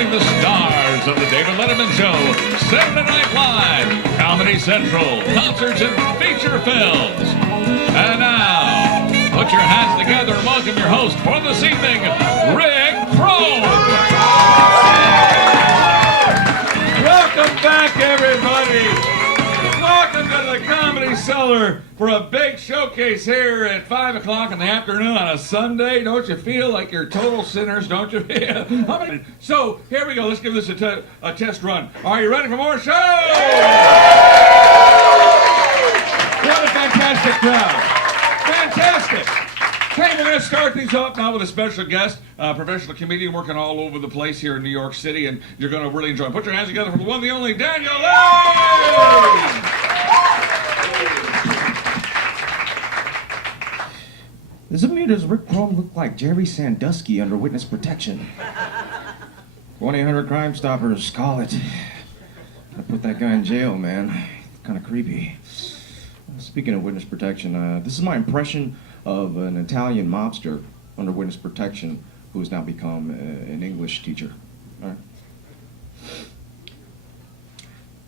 featuring the stars of the David Letterman Show, Saturday Night Live, Comedy Central, concerts and feature films. And now, put your hands together and welcome your host for this evening, Rick Crow. Welcome back, everybody. Welcome to the Comedy Cellar for a big showcase here at 5 o'clock in the afternoon on a Sunday. Don't you feel like you're total sinners? Don't you feel? So, here we go. Let's give this a test run. Are you ready for more shows? What a fantastic crowd. Fantastic. Hey, we're going to start these off now with a special guest, a professional comedian working all over the place here in New York City, and you're going to really enjoy it. Put your hands together for the one, the only, Daniel Lane! Does it mean does Rick Chrome look like Jerry Sandusky under witness protection? 1-800 Crime-Stoppers, call it. I put that guy in jail, man. Kind of creepy. Speaking of witness protection, this is my impression of an Italian mobster under witness protection who has now become an English teacher. All right.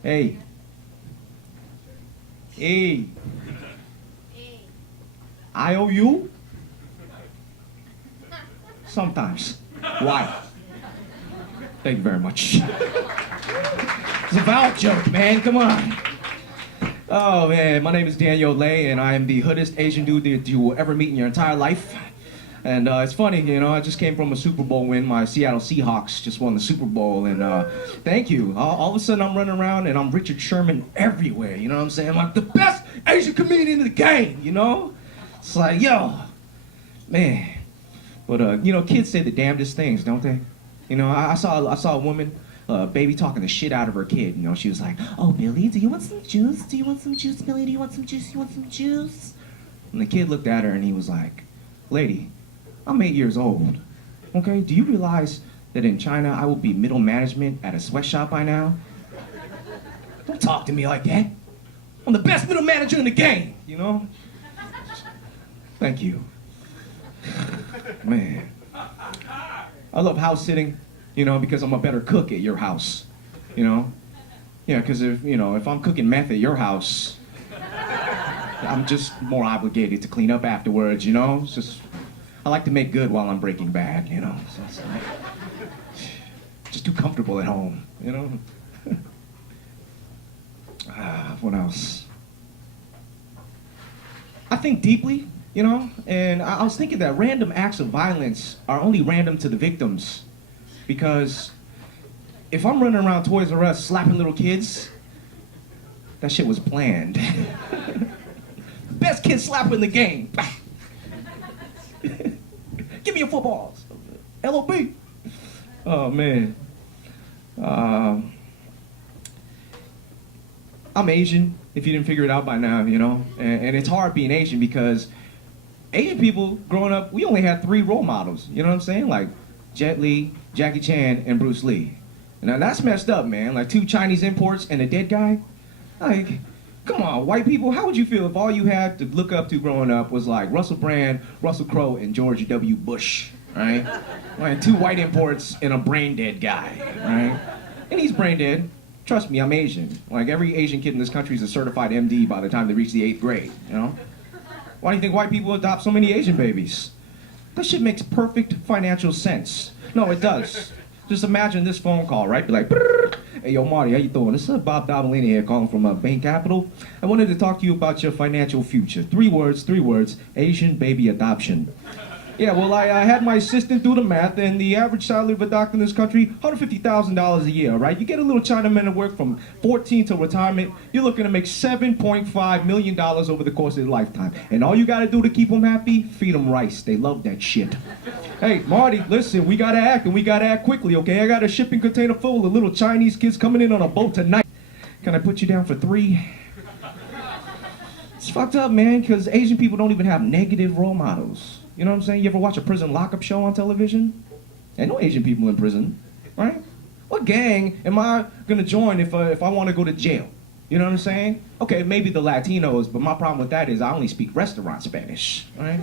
Hey. Hey. I owe you? Sometimes. Why? Thank you very much. It's a vowel joke, man. Come on. Oh, man. My name is Daniel Lay, and I am the hoodest Asian dude that you will ever meet in your entire life. And it's funny, you know, I just came from a Super Bowl win. My Seattle Seahawks just won the Super Bowl, and thank you. All of a sudden, I'm running around, and I'm Richard Sherman everywhere, you know what I'm saying? I'm like the best Asian comedian in the game, you know? It's like, yo, man. But, you know, kids say the damnedest things, don't they? You know, I saw a woman, baby talking the shit out of her kid. You know, she was like, oh, Billy, do you want some juice? Do you want some juice, Billy? Do you want some juice? You want some juice? And the kid looked at her, and he was like, lady, I'm 8 years old. Okay, do you realize that in China, I will be middle management at a sweatshop by now? Don't talk to me like that. I'm the best middle manager in the game, you know? Thank you. Man. I love house sitting, you know, because I'm a better cook at your house, you know? Yeah, because if I'm cooking meth at your house, I'm just more obligated to clean up afterwards, you know? It's just, I like to make good while I'm Breaking Bad, you know? So it's like, just too comfortable at home, you know? What else? I think deeply. You know, and I was thinking that random acts of violence are only random to the victims. Because if I'm running around Toys R Us slapping little kids, that shit was planned. Best kid slapper in the game. Give me your footballs. LOB. Oh, man. I'm Asian, if you didn't figure it out by now, you know. And it's hard being Asian because Asian people, growing up, we only had 3 role models, you know what I'm saying? Like Jet Li, Jackie Chan, and Bruce Lee. Now that's messed up, man. Like 2 Chinese imports and a dead guy. Like, come on, white people, how would you feel if all you had to look up to growing up was like Russell Brand, Russell Crowe, and George W. Bush, right? Like 2 white imports and a brain dead guy, right? And he's brain dead. Trust me, I'm Asian. Like every Asian kid in this country is a certified MD by the time they reach the 8th grade, you know? Why do you think white people adopt so many Asian babies? That shit makes perfect financial sense. No, it does. Just imagine this phone call, right? Be like, hey, yo, Marty, how you doing? This is Bob Davalini here calling from Bain Capital. I wanted to talk to you about your financial future. 3 words, Asian baby adoption. Yeah, well, I had my assistant do the math, and the average salary of a doctor in this country, $150,000 a year, right? You get a little Chinaman to work from 14 till retirement, you're looking to make $7.5 million over the course of their lifetime. And all you gotta do to keep them happy, feed them rice. They love that shit. Hey, Marty, listen, we gotta act, and we gotta act quickly, okay? I got a shipping container full of little Chinese kids coming in on a boat tonight. Can I put you down for 3? It's fucked up, man, because Asian people don't even have negative role models. You know what I'm saying? You ever watch a prison lockup show on television? Ain't no Asian people in prison, right? What gang am I gonna join if I want to go to jail? You know what I'm saying? Okay, maybe the Latinos, but my problem with that is I only speak restaurant Spanish, right?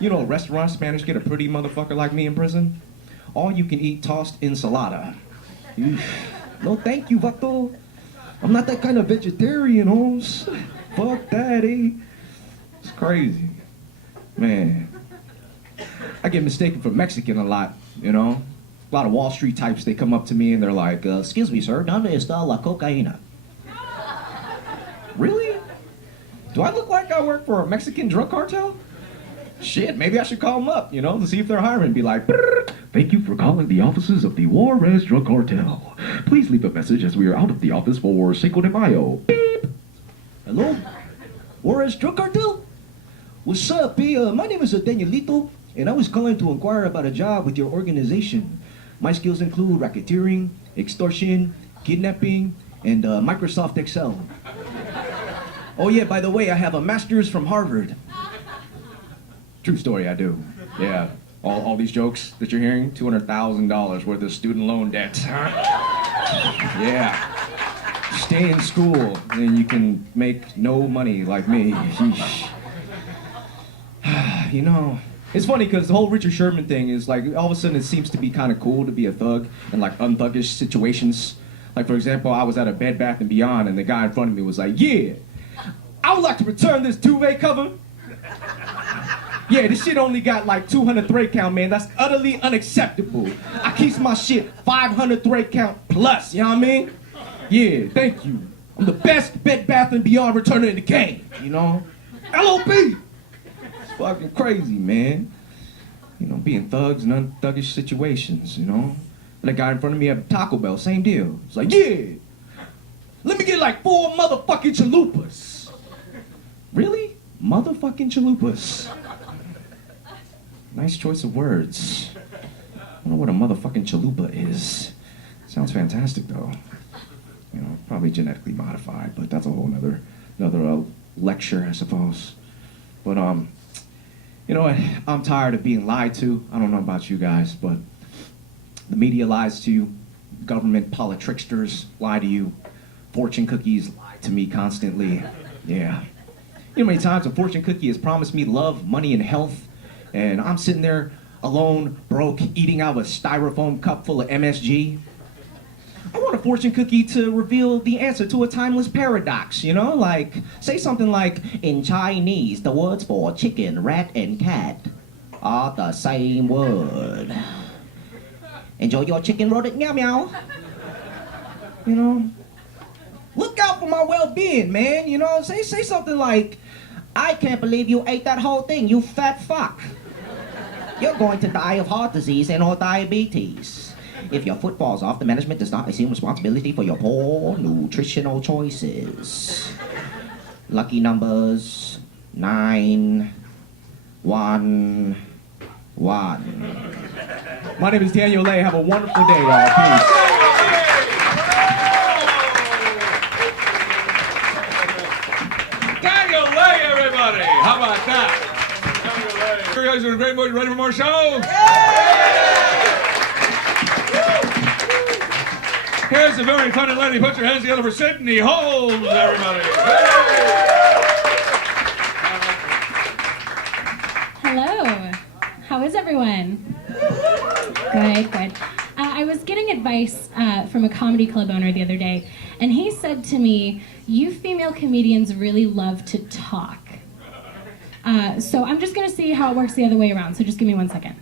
You know, restaurant Spanish get a pretty motherfucker like me in prison? all you can eat tossed enchilada. Eesh. No thank you, vato. I'm not that kind of vegetarian, Holmes. Fuck that, eh? It's crazy. Man. I get mistaken for Mexican a lot, you know? A lot of Wall Street types, they come up to me and they're like, excuse me, sir, ¿dónde está la cocaína? Really? Do I look like I work for a Mexican drug cartel? Shit, maybe I should call them up, you know, to see if they're hiring. Be like, "Brrr, thank you for calling the offices of the Juarez Drug Cartel. Please leave a message as we are out of the office for Cinco de Mayo. Beep. Hello? Juarez Drug Cartel? What's up, my name is Danielito, and I was calling to inquire about a job with your organization. My skills include racketeering, extortion, kidnapping, and Microsoft Excel. Oh yeah, by the way, I have a master's from Harvard. True story, I do. Yeah. All these jokes that you're hearing, $200,000 worth of student loan debt. Yeah. Stay in school and you can make no money like me. You know, it's funny because the whole Richard Sherman thing is like, all of a sudden it seems to be kind of cool to be a thug in like unthuggish situations. Like, for example, I was at a Bed Bath & Beyond and the guy in front of me was like, yeah, I would like to return this duvet cover. Yeah, this shit only got like 200 thread count, man. That's utterly unacceptable. I keeps my shit 500 thread count plus, you know what I mean? Yeah, thank you. I'm the best Bed Bath & Beyond returner in the game, you know? LOP! It's fucking crazy, man. You know, being thugs in unthuggish situations, you know? And the guy in front of me at Taco Bell, same deal. It's like, yeah, let me get like 4 motherfucking chalupas. Really? Motherfucking chalupas. Nice choice of words. I don't know what a motherfucking chalupa is. Sounds fantastic though. You know, probably genetically modified, but that's a whole another lecture, I suppose. But you know what? I'm tired of being lied to. I don't know about you guys, but the media lies to you. Government politricksters lie to you. Fortune cookies lie to me constantly. Yeah. You know how many times a fortune cookie has promised me love, money, and health, and I'm sitting there alone, broke, eating out of a styrofoam cup full of MSG? I want a fortune cookie to reveal the answer to a timeless paradox, you know? Like, say something like, in Chinese, the words for chicken, rat, and cat are the same word. Enjoy your chicken roasted meow meow. You know? Look out for my well-being, man, you know? Say something like, I can't believe you ate that whole thing, you fat fuck. You're going to die of heart disease and or diabetes. If your foot falls off, the management does not assume responsibility for your poor nutritional choices. Lucky numbers 9, 1, 1. My name is Daniel Lay. Have a wonderful day, y'all. Peace. How about that? You guys are in a great mood. Ready for more shows? Here's a very funny lady. Put your hands together for Sydney Holmes, everybody. Hello. How is everyone? Good. I was getting advice from a comedy club owner the other day, and he said to me, you female comedians really love to talk. So I'm just going to see how it works the other way around, so just give me 1 second.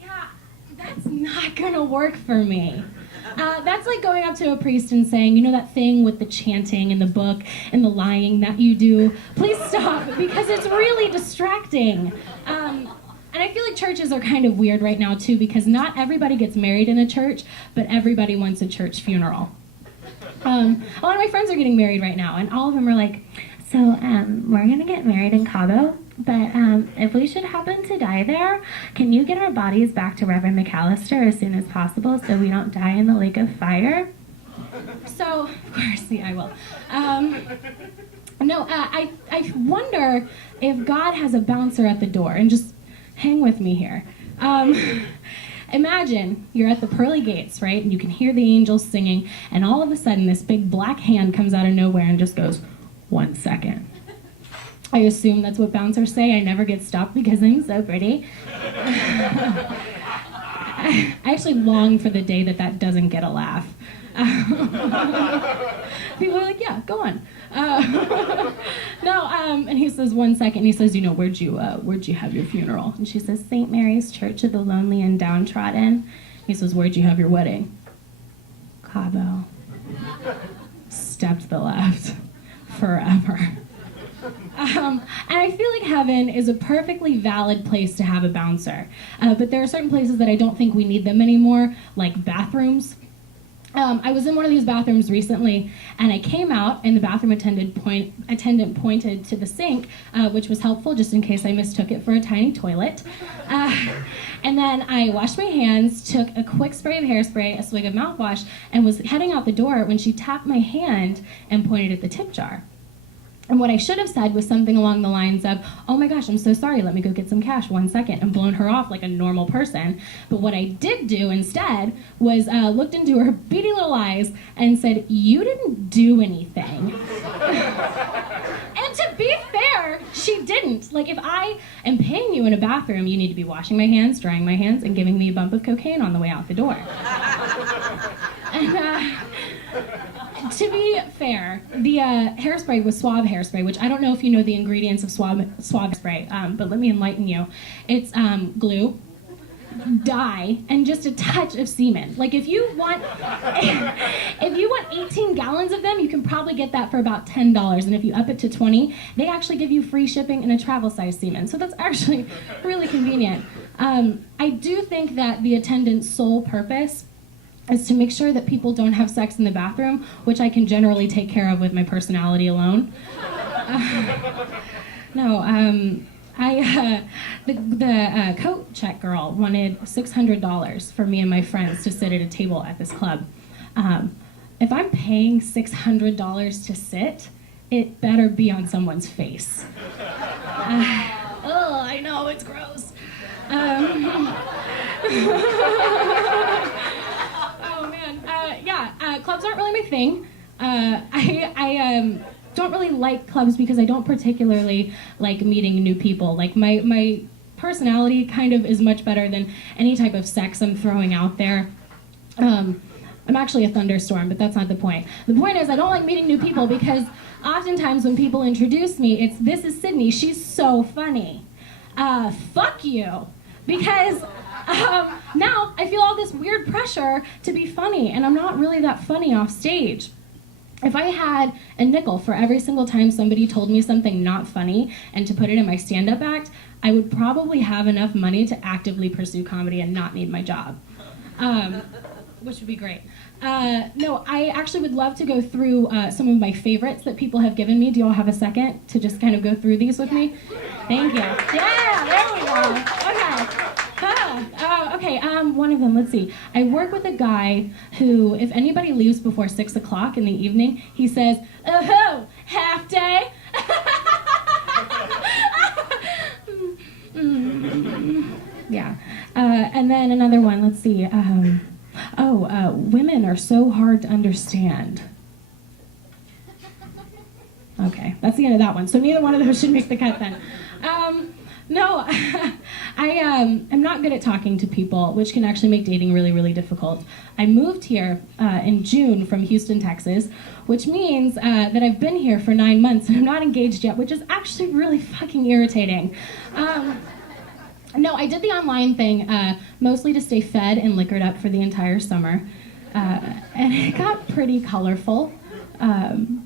Yeah, that's not going to work for me. That's like going up to a priest and saying, you know that thing with the chanting and the book and the lying that you do? Please stop, because it's really distracting. And I feel like churches are kind of weird right now too, because not everybody gets married in a church, but everybody wants a church funeral. A lot of my friends are getting married right now, and all of them are like, so we're gonna get married in Cabo, but if we should happen to die there, can you get our bodies back to Reverend McAllister as soon as possible so we don't die in the lake of fire? So, of course, yeah, I will. I wonder if God has a bouncer at the door, and just hang with me here. Imagine you're at the pearly gates, right? And you can hear the angels singing, and all of a sudden this big black hand comes out of nowhere and just goes, 1 second. I assume that's what bouncers say. I never get stopped because I'm so pretty. I actually long for the day that doesn't get a laugh. People are like, yeah, go on. And he says, 1 second, he says, where'd you have your funeral? And she says, St. Mary's Church of the Lonely and Downtrodden. He says, where'd you have your wedding? Cabo. Step to the left. Forever. And I feel like heaven is a perfectly valid place to have a bouncer. But there are certain places that I don't think we need them anymore, like bathrooms. I was in one of these bathrooms recently, and I came out, and the bathroom attendant pointed to the sink, which was helpful just in case I mistook it for a tiny toilet. And then I washed my hands, took a quick spray of hairspray, a swig of mouthwash, and was heading out the door when she tapped my hand and pointed at the tip jar. And what I should have said was something along the lines of, oh my gosh, I'm so sorry, let me go get some cash, 1 second, and blown her off like a normal person. But what I did do instead was looked into her beady little eyes and said, you didn't do anything. And to be fair, she didn't. Like, if I am paying you in a bathroom, you need to be washing my hands, drying my hands, and giving me a bump of cocaine on the way out the door. And, to be fair, the hairspray was Suave hairspray, which I don't know if you know the ingredients of Suave hairspray, but let me enlighten you. It's glue, dye, and just a touch of semen. Like if you want 18 gallons of them, you can probably get that for about $10. And if you up it to 20, they actually give you free shipping and a travel size semen. So that's actually really convenient. I do think that the attendant's sole purpose is to make sure that people don't have sex in the bathroom, which I can generally take care of with my personality alone. The coat check girl wanted $600 for me and my friends to sit at a table at this club. If I'm paying $600 to sit, it better be on someone's face. I know, it's gross. Clubs aren't really my thing. I don't really like clubs because I don't particularly like meeting new people. Like my personality kind of is much better than any type of sex I'm throwing out there. I'm actually a thunderstorm, but that's not the point. The point is I don't like meeting new people because oftentimes when people introduce me, it's, this is Sydney, she's so funny. Fuck you. Because now I feel all this weird pressure to be funny, and I'm not really that funny off stage. If I had a nickel for every single time somebody told me something not funny and to put it in my stand-up act, I would probably have enough money to actively pursue comedy and not need my job, which would be great. No, I actually would love to go through some of my favorites that people have given me. Do you all have a second to just kind of go through these with me? Thank you. Yeah, there we go. Okay. One of them, let's see. I work with a guy who, if anybody leaves before 6 o'clock in the evening, he says, oh, half day? Yeah. And then another one, let's see. Women are so hard to understand. Okay, that's the end of that one. So neither one of those should make the cut then. No, I am not good at talking to people, which can actually make dating really, really difficult. I moved here in June from Houston, Texas, which means that I've been here for 9 months and I'm not engaged yet, which is actually really fucking irritating. No, I did the online thing mostly to stay fed and liquored up for the entire summer, and it got pretty colorful.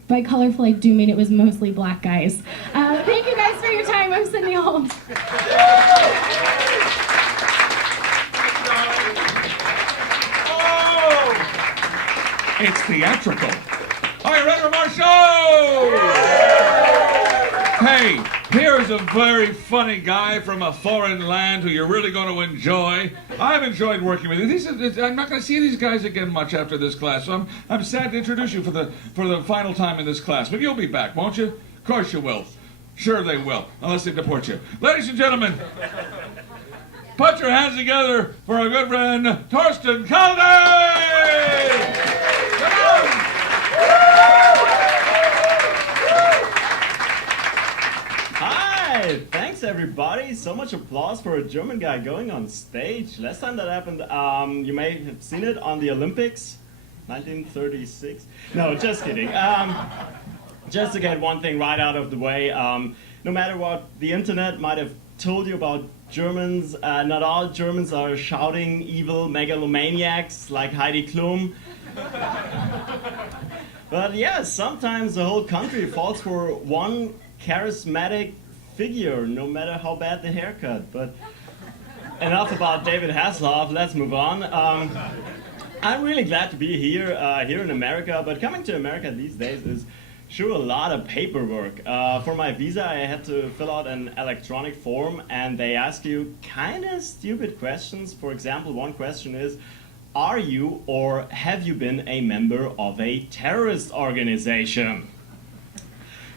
By colorful, I do mean it was mostly black guys. Thank you guys for your time. I'm Sydney Holmes. Oh! It's theatrical. Are you ready for our show? Hey, here's a very funny guy from a foreign land who you're really going to enjoy. I've enjoyed working with you. I'm not going to see these guys again much after this class, so I'm sad to introduce you for the final time in this class. But you'll be back, won't you? Of course you will. Sure they will, unless they deport you. Ladies and gentlemen, put your hands together for our good friend, Torsten Calde! Come on! right, thanks everybody. So much applause for a German guy going on stage. Last time that happened, you may have seen it on the Olympics, 1936. No, just kidding. Just to get one thing right out of the way, no matter what the internet might have told you about Germans, not all Germans are shouting evil megalomaniacs like Heidi Klum. But yes, sometimes the whole country falls for one charismatic figure, no matter how bad the haircut. But enough about David Hasselhoff, let's move on. I'm really glad to be here in America, but coming to America these days is sure a lot of paperwork. For my visa, I had to fill out an electronic form, and they ask you kind of stupid questions. For example, one question is, are you or have you been a member of a terrorist organization?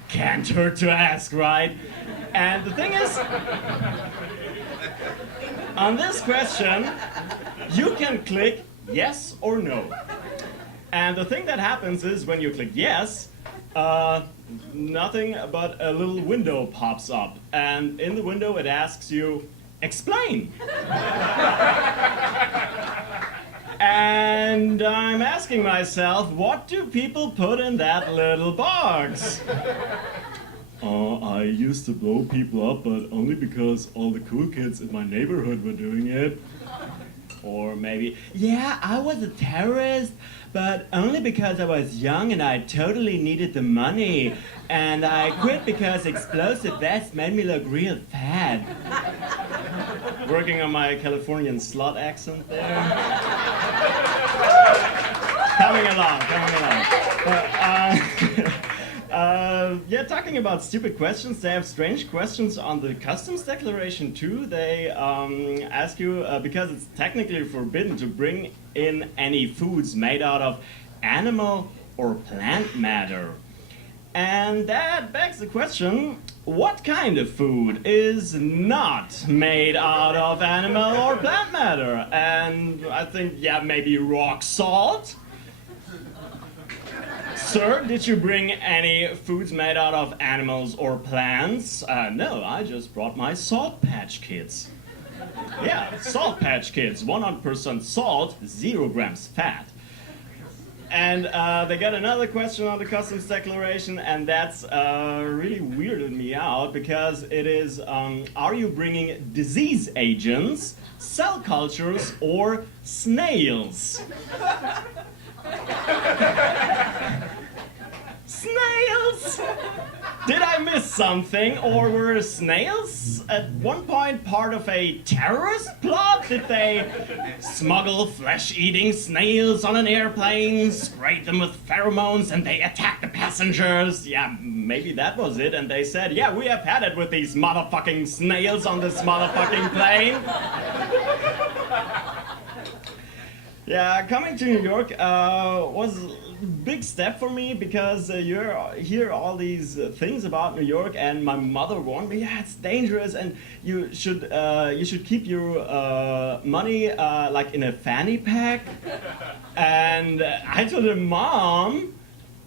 Can't hurt to ask, right? And the thing is, on this question, you can click yes or no. And the thing that happens is when you click yes, nothing but a little window pops up. And in the window it asks you, explain. And I'm asking myself, what do people put in that little box? I used to blow people up, but only because all the cool kids in my neighborhood were doing it. Or maybe, yeah, I was a terrorist, but only because I was young and I totally needed the money. And I quit because explosive vests made me look real fat. Working on my Californian slut accent there. Coming along. Yeah, talking about stupid questions, they have strange questions on the customs declaration too. They ask you, because it's technically forbidden to bring in any foods made out of animal or plant matter. And that begs the question, what kind of food is not made out of animal or plant matter? And I think, yeah, maybe rock salt? Sir, did you bring any foods made out of animals or plants? No, I just brought my Salt Patch Kids. Yeah, Salt Patch Kids, 100% salt, 0 grams fat. And they got another question on the customs declaration, and that's really weirded me out because it is, are you bringing disease agents, cell cultures, or snails? Snails! Did I miss something, or were snails at one point part of a terrorist plot? Did they smuggle flesh-eating snails on an airplane, spray them with pheromones, and they attack the passengers? Yeah, maybe that was it, and they said, yeah, we have had it with these motherfucking snails on this motherfucking plane. Yeah, coming to New York was a big step for me because you hear all these things about New York, and my mother warned me, yeah, it's dangerous, and you should keep your money like in a fanny pack. And I told her, Mom,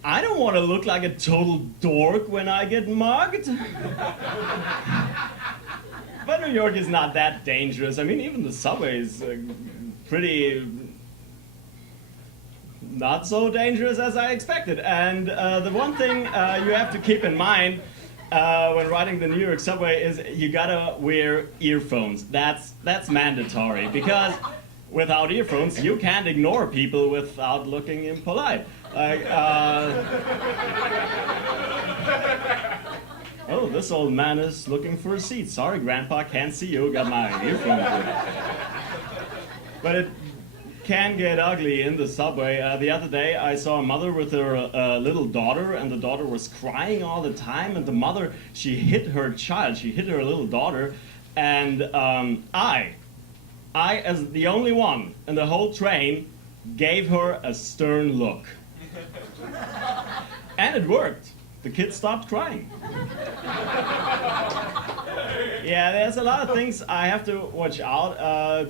I don't want to look like a total dork when I get mugged. But New York is not that dangerous. I mean, even the subway is pretty not so dangerous as I expected. And the one thing you have to keep in mind when riding the New York subway is you gotta wear earphones. That's mandatory, because without earphones you can't ignore people without looking impolite. Like, oh, this old man is looking for a seat. Sorry, Grandpa, can't see you. Got my earphones in. But it can get ugly in the subway. The other day I saw a mother with her little daughter, and the daughter was crying all the time, and the mother, she hit her child, she hit her little daughter, and I, as the only one in the whole train, gave her a stern look. And it worked. The kid stopped crying. Yeah, there's a lot of things I have to watch out.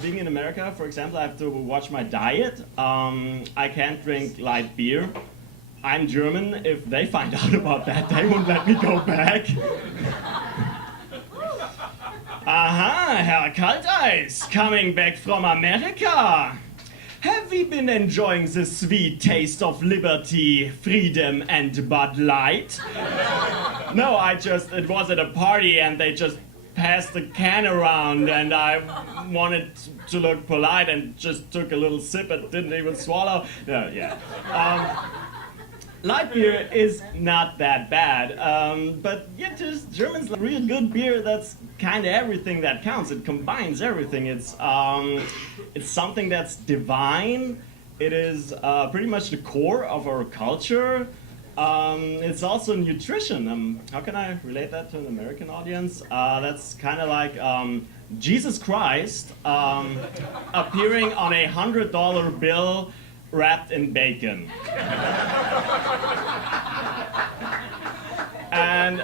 Being in America, for example, I have to watch my diet. I can't drink light beer. I'm German. If they find out about that, they won't let me go back. Aha, Herr Kalteis, coming back from America. Have we been enjoying the sweet taste of liberty, freedom, and Bud Light? No, it was at a party and they just passed the can around and I wanted to look polite and just took a little sip and didn't even swallow. No, yeah. Light beer is not that bad, but yeah, just Germans like real good beer. That's kind of everything that counts. It combines everything. It's something that's divine. It is pretty much the core of our culture. It's also nutrition. How can I relate that to an American audience? That's kind of like Jesus Christ appearing on a $100 bill wrapped in bacon. And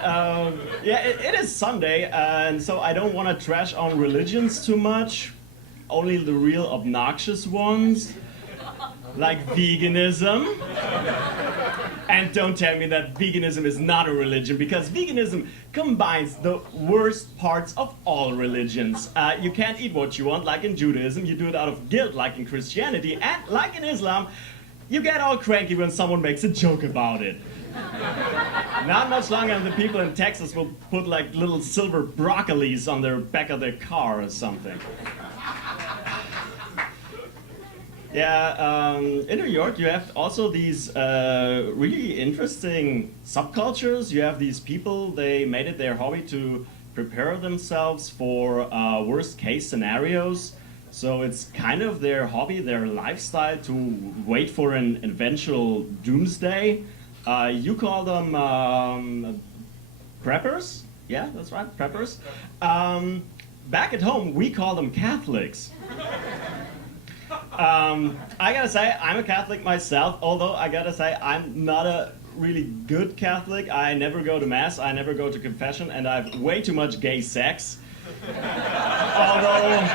yeah, it is Sunday, and so I don't want to trash on religions too much. Only the real obnoxious ones, like veganism. And don't tell me that veganism is not a religion, because veganism combines the worst parts of all religions. You can't eat what you want, like in Judaism. You do it out of guilt, like in Christianity. And like in Islam, you get all cranky when someone makes a joke about it. Not much longer, and the people in Texas will put like little silver broccolis on their back of their car or something. Yeah, in New York you have also these really interesting subcultures. You have these people, they made it their hobby to prepare themselves for worst case scenarios. So it's kind of their hobby, their lifestyle to wait for an eventual doomsday. You call them preppers? Yeah, that's right, preppers. Back at home, we call them Catholics. I gotta say, I'm a Catholic myself, although I gotta say, I'm not a really good Catholic. I never go to Mass, I never go to confession, and I have way too much gay sex. Although,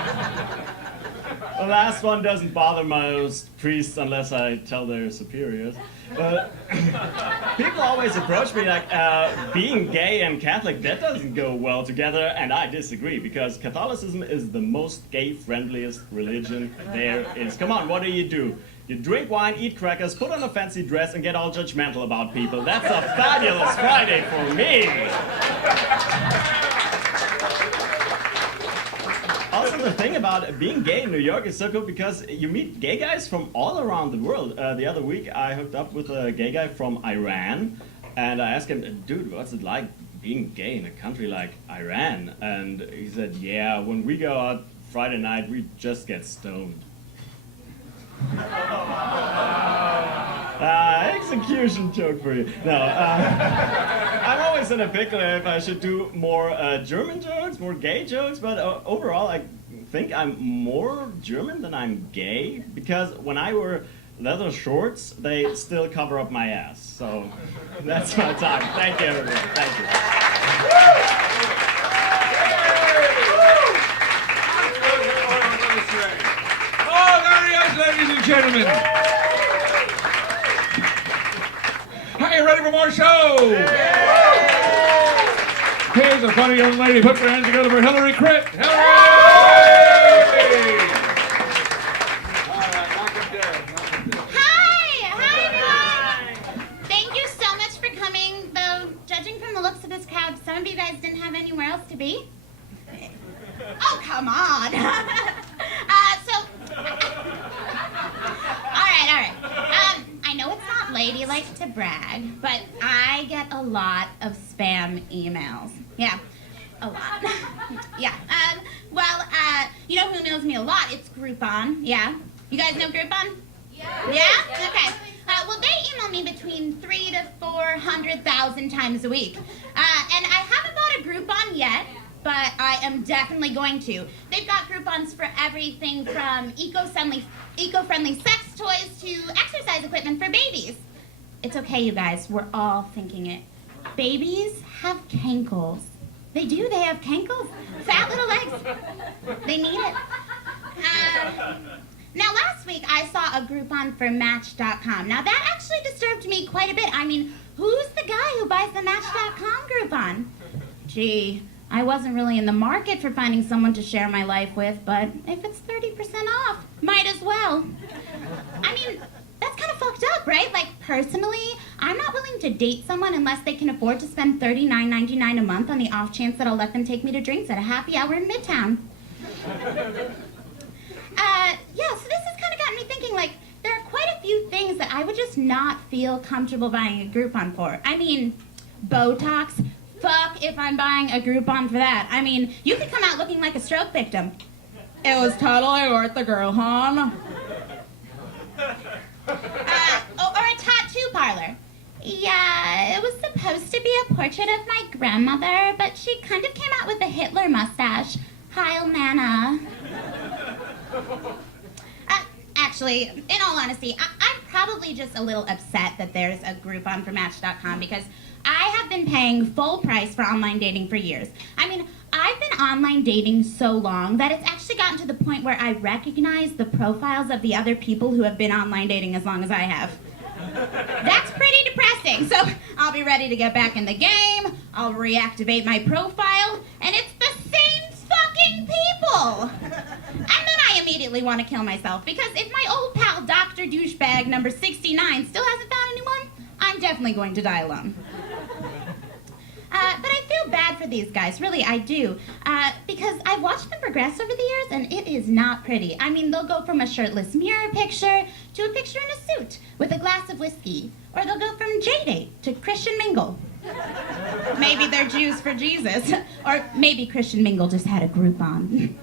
the last one doesn't bother most priests unless I tell their superiors. But people always approach me like, being gay and Catholic, that doesn't go well together, and I disagree, because Catholicism is the most gay-friendliest religion there is. Come on, what do? You drink wine, eat crackers, put on a fancy dress, and get all judgmental about people. That's a fabulous Friday for me! Also, the thing about being gay in New York is so cool because you meet gay guys from all around the world. The other week, I hooked up with a gay guy from Iran, and I asked him, dude, what's it like being gay in a country like Iran? And he said, yeah, when we go out Friday night, we just get stoned. Execution joke for you. No, I'm always in a pickle if I should do more German jokes, more gay jokes, but overall I think I'm more German than I'm gay, because when I wear leather shorts, they still cover up my ass. So that's my time. Thank you, everyone. Thank you. Oh, there he is, ladies and gentlemen. Are you ready for more show? Here's a funny young lady. Put your hands together for Hillary Crit. Hillary! Hi, everyone. Thank you so much for coming, though judging from the looks of this crowd, some of you guys didn't have anywhere else to be. Oh, come on. All right. I know it's not ladylike to brag, but I get a lot of spam emails. Yeah, a lot. Yeah. You know who emails me a lot? It's Groupon. Yeah. You guys know Groupon? Yeah. Yeah? Okay. Well, they email me between 300,000 to 400,000 times a week. And I haven't bought a Groupon yet, but I am definitely going to. They've got Groupons for everything from eco-friendly sex toys to exercise equipment for babies. It's okay, you guys. We're all thinking it. Babies have cankles. They do. They have cankles. Fat little legs. They need it. Now, last week, I saw a Groupon for Match.com. Now, that actually disturbed me quite a bit. I mean, who's the guy who buys the Match.com Groupon? Gee, I wasn't really in the market for finding someone to share my life with, but if it's 30% off, might as well. I mean, that's kind of fucked up, right? Like, personally, I'm not willing to date someone unless they can afford to spend $39.99 a month on the off chance that I'll let them take me to drinks at a happy hour in Midtown. Yeah, so this has kind of gotten me thinking, like, there are quite a few things that I would just not feel comfortable buying a Groupon for. I mean, Botox. Fuck if I'm buying a Groupon for that. I mean, you could come out looking like a stroke victim. It was totally worth the girl, hon. Or a tattoo parlor. Yeah, it was supposed to be a portrait of my grandmother, but she kind of came out with a Hitler mustache. Heil Nana. Actually, in all honesty, I'm probably just a little upset that there's a Groupon for Match.com because I have been paying full price for online dating for years. I mean, I've been online dating so long that it's actually gotten to the point where I recognize the profiles of the other people who have been online dating as long as I have. That's pretty depressing, so I'll be ready to get back in the game, I'll reactivate my profile, and it's the same fucking people! And then I immediately want to kill myself, because if my old pal Dr. Douchebag number 69 still hasn't found anyone, I'm definitely going to die alone. But I feel bad for these guys, really, I do. Because I've watched them progress over the years, and it is not pretty. I mean, they'll go from a shirtless mirror picture to a picture in a suit with a glass of whiskey. Or they'll go from J-date to Christian mingle. Maybe they're Jews for Jesus. Or maybe Christian mingle just had a Groupon.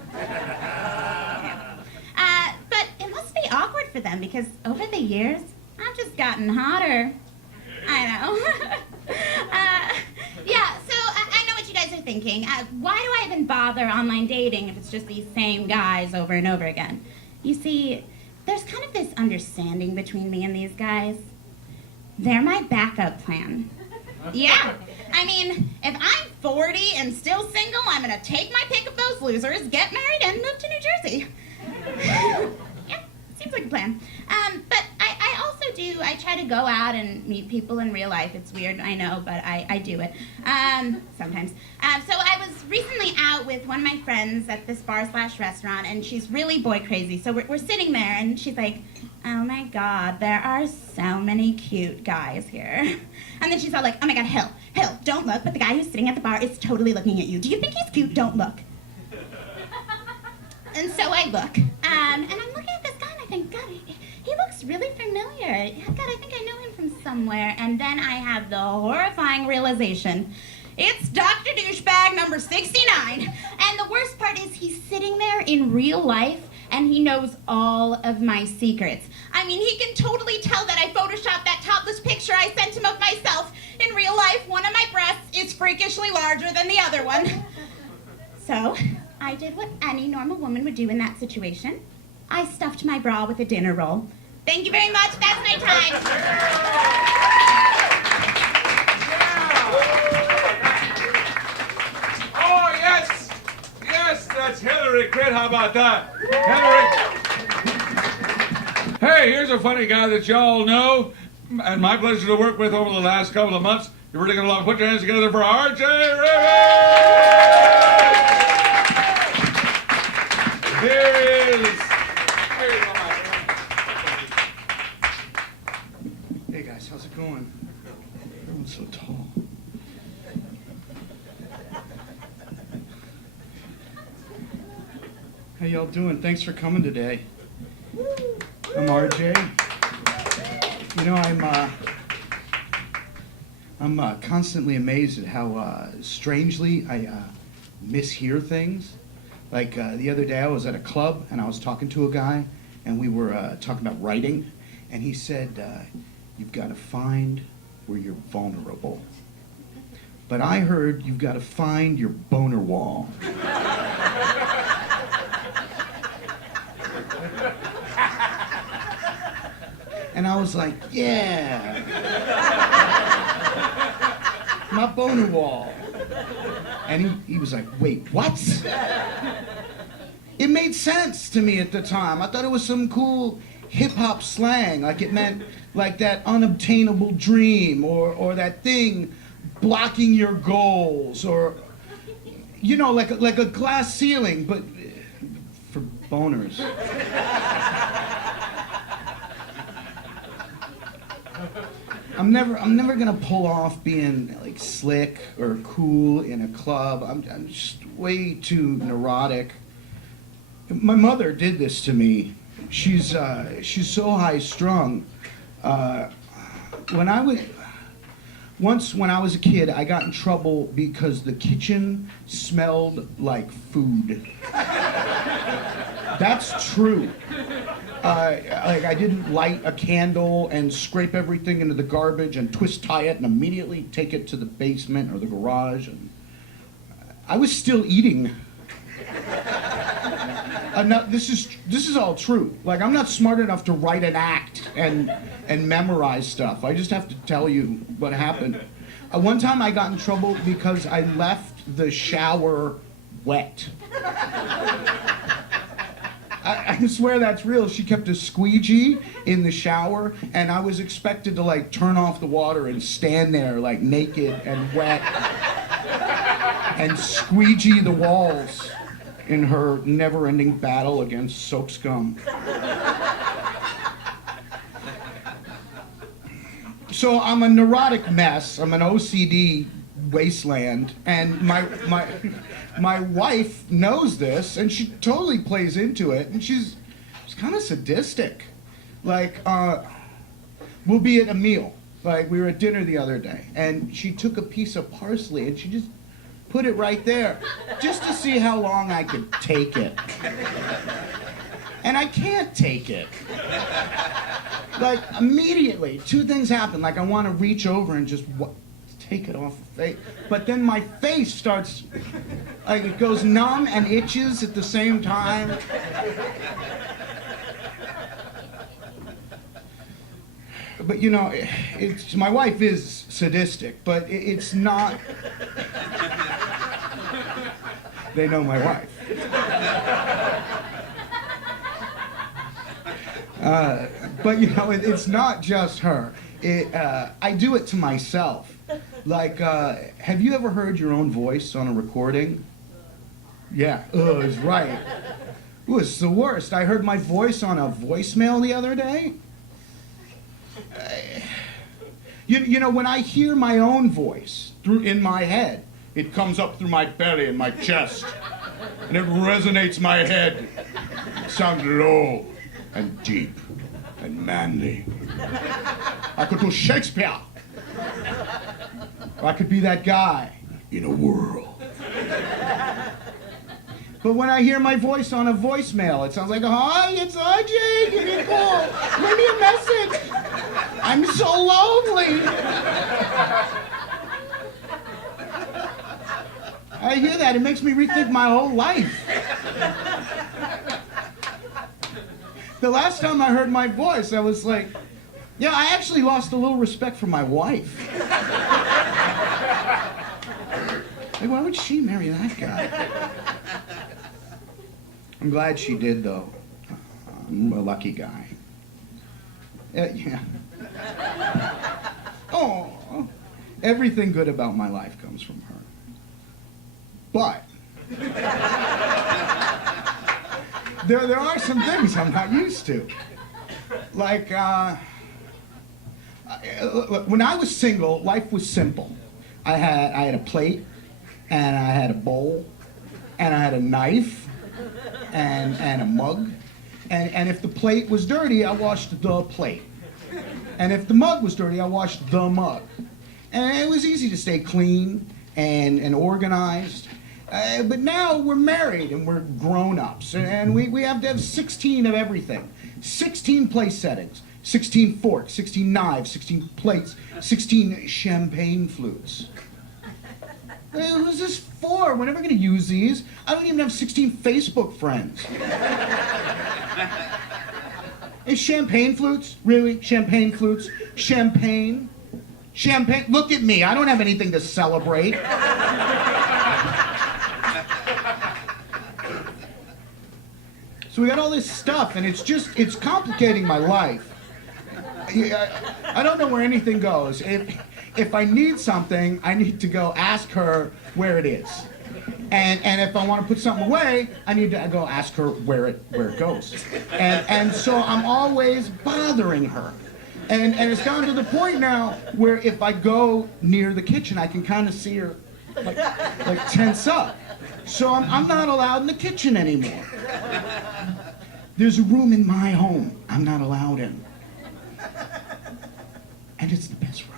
But it must be awkward for them, because over the years, I've just gotten hotter. I know. Yeah, so I know what you guys are thinking. Why do I even bother online dating if it's just these same guys over and over again? You see, there's kind of this understanding between me and these guys. They're my backup plan. Yeah, I mean, if I'm 40 and still single, I'm gonna take my pick of those losers, get married, and move to New Jersey. Yeah, seems like a plan. But I also do, I try to go out and meet people in real life. It's weird, I know, but I do it. Sometimes. So I was recently out with one of my friends at this bar/restaurant, and she's really boy crazy. So we're sitting there, and she's like, oh my God, there are so many cute guys here. And then she's all like, oh my God, Hill, don't look, but the guy who's sitting at the bar is totally looking at you. Do you think he's cute? Don't look. And so I look, and I'm looking at this guy, and I think, God, he looks really familiar. God, I think I know him from somewhere. And then I have the horrifying realization. It's Dr. Douchebag number 69. And the worst part is he's sitting there in real life, and he knows all of my secrets. I mean, he can totally tell that I photoshopped that topless picture I sent him of myself. In real life, one of my breasts is freakishly larger than the other one. So I did what any normal woman would do in that situation. I stuffed my bra with a dinner roll. Thank you very much. That's my time. Oh, yes! Yes, that's Hillary Crit. How about that? Hillary. Hey, here's a funny guy that y'all know, and my pleasure to work with over the last couple of months. You're really going to love. Put your hands together for R.J. Rivers! Here is. Hey guys, how's it going? Everyone's so tall. How y'all doing? Thanks for coming today. I'm RJ. You know, I'm constantly amazed at how strangely I mishear things. Like the other day I was at a club and I was talking to a guy and we were talking about writing, and he said, you've got to find where you're vulnerable. But I heard you've got to find your boner wall. And I was like, yeah. My boner wall. And he was like, wait, what? It made sense to me at the time. I thought it was some cool hip-hop slang, like it meant like that unobtainable dream or that thing blocking your goals, or You know, like a glass ceiling, but for boners. I'm never gonna pull off being like slick or cool in a club. I'm just way too neurotic. My mother did this to me. She's so high strung. When I was a kid, I got in trouble because the kitchen smelled like food. That's true. Like I didn't light a candle and scrape everything into the garbage and twist tie it and immediately take it to the basement or the garage. And I was still eating. No, this is all true. Like I'm not smart enough to write an act and memorize stuff. I just have to tell you what happened. One time I got in trouble because I left the shower wet. I swear that's real. She kept a squeegee in the shower, and I was expected to like turn off the water and stand there like naked and wet and squeegee the walls in her never-ending battle against soap scum. So I'm a neurotic mess. I'm an OCD wasteland, and my wife knows this, and she totally plays into it, and she's kind of sadistic. Like, we'll be at a meal. Like, we were at dinner the other day, and she took a piece of parsley, and she just put it right there, just to see how long I could take it. And I can't take it. Like, immediately, two things happen. Like, I want to reach over and just take it off the face. But then my face starts, like, it goes numb and itches at the same time. But, you know, my wife is sadistic, but it's not... They know my wife. But, you know, it's not just her. I do it to myself. Like, have you ever heard your own voice on a recording? Yeah, it's right. Ooh, it's the worst. I heard my voice on a voicemail the other day. You know, when I hear my own voice in my head, it comes up through my belly and my chest, and it resonates my head. It sounds low and deep and manly. I could do Shakespeare. Or I could be that guy in a whirl. But when I hear my voice on a voicemail, it sounds like, hi, it's RJ, give me a call, leave me a message. I'm so lonely. I hear that, it makes me rethink my whole life. The last time I heard my voice, I was like, yeah, I actually lost a little respect for my wife. Like, why would she marry that guy? I'm glad she did, though. I'm a lucky guy. Yeah. Oh, everything good about my life comes from her. But there are some things I'm not used to. Like, when I was single, life was simple. I had a plate, and I had a bowl, and I had a knife, and a mug. And if the plate was dirty, I washed the plate. And if the mug was dirty, I washed the mug. And it was easy to stay clean and organized. But now we're married and we're grown-ups. And we have to have 16 of everything. 16 place settings. 16 forks, 16 knives, 16 plates, 16 champagne flutes. Who's this for? We're never going to use these. I don't even have 16 Facebook friends. Is champagne flutes? Really? Champagne flutes? Champagne? Champagne? Look at me. I don't have anything to celebrate. So we got all this stuff, and it's complicating my life. I don't know where anything goes. If I need something, I need to go ask her where it is. And if I want to put something away, I need to go ask her where it goes. And so I'm always bothering her. And it's gotten to the point now where if I go near the kitchen, I can kind of see her like tense up. So I'm not allowed in the kitchen anymore. There's a room in my home I'm not allowed in. And it's the best room.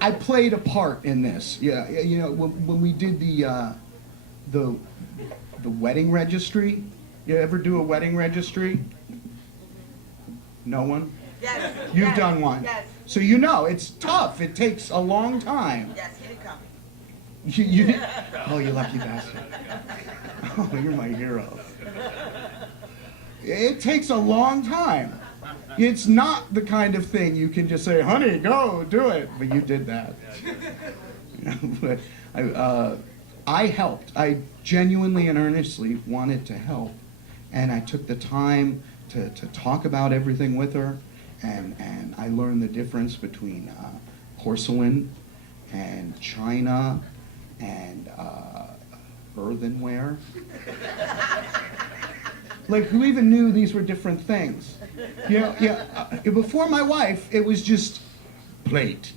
I played a part in this. Yeah, you know, when we did the wedding registry. You ever do a wedding registry? No one? Yes. You've yes, done one. Yes. So you know it's tough. It takes a long time. Yes, he did come. You oh, you lucky bastard. Oh, you're my hero. It takes a long time. It's not the kind of thing you can just say, honey, go, do it. But you did that. But I helped. I genuinely and earnestly wanted to help. And I took the time to talk about everything with her. And I learned the difference between porcelain and china and earthenware. Like, who even knew these were different things? You know, before my wife, it was just plate.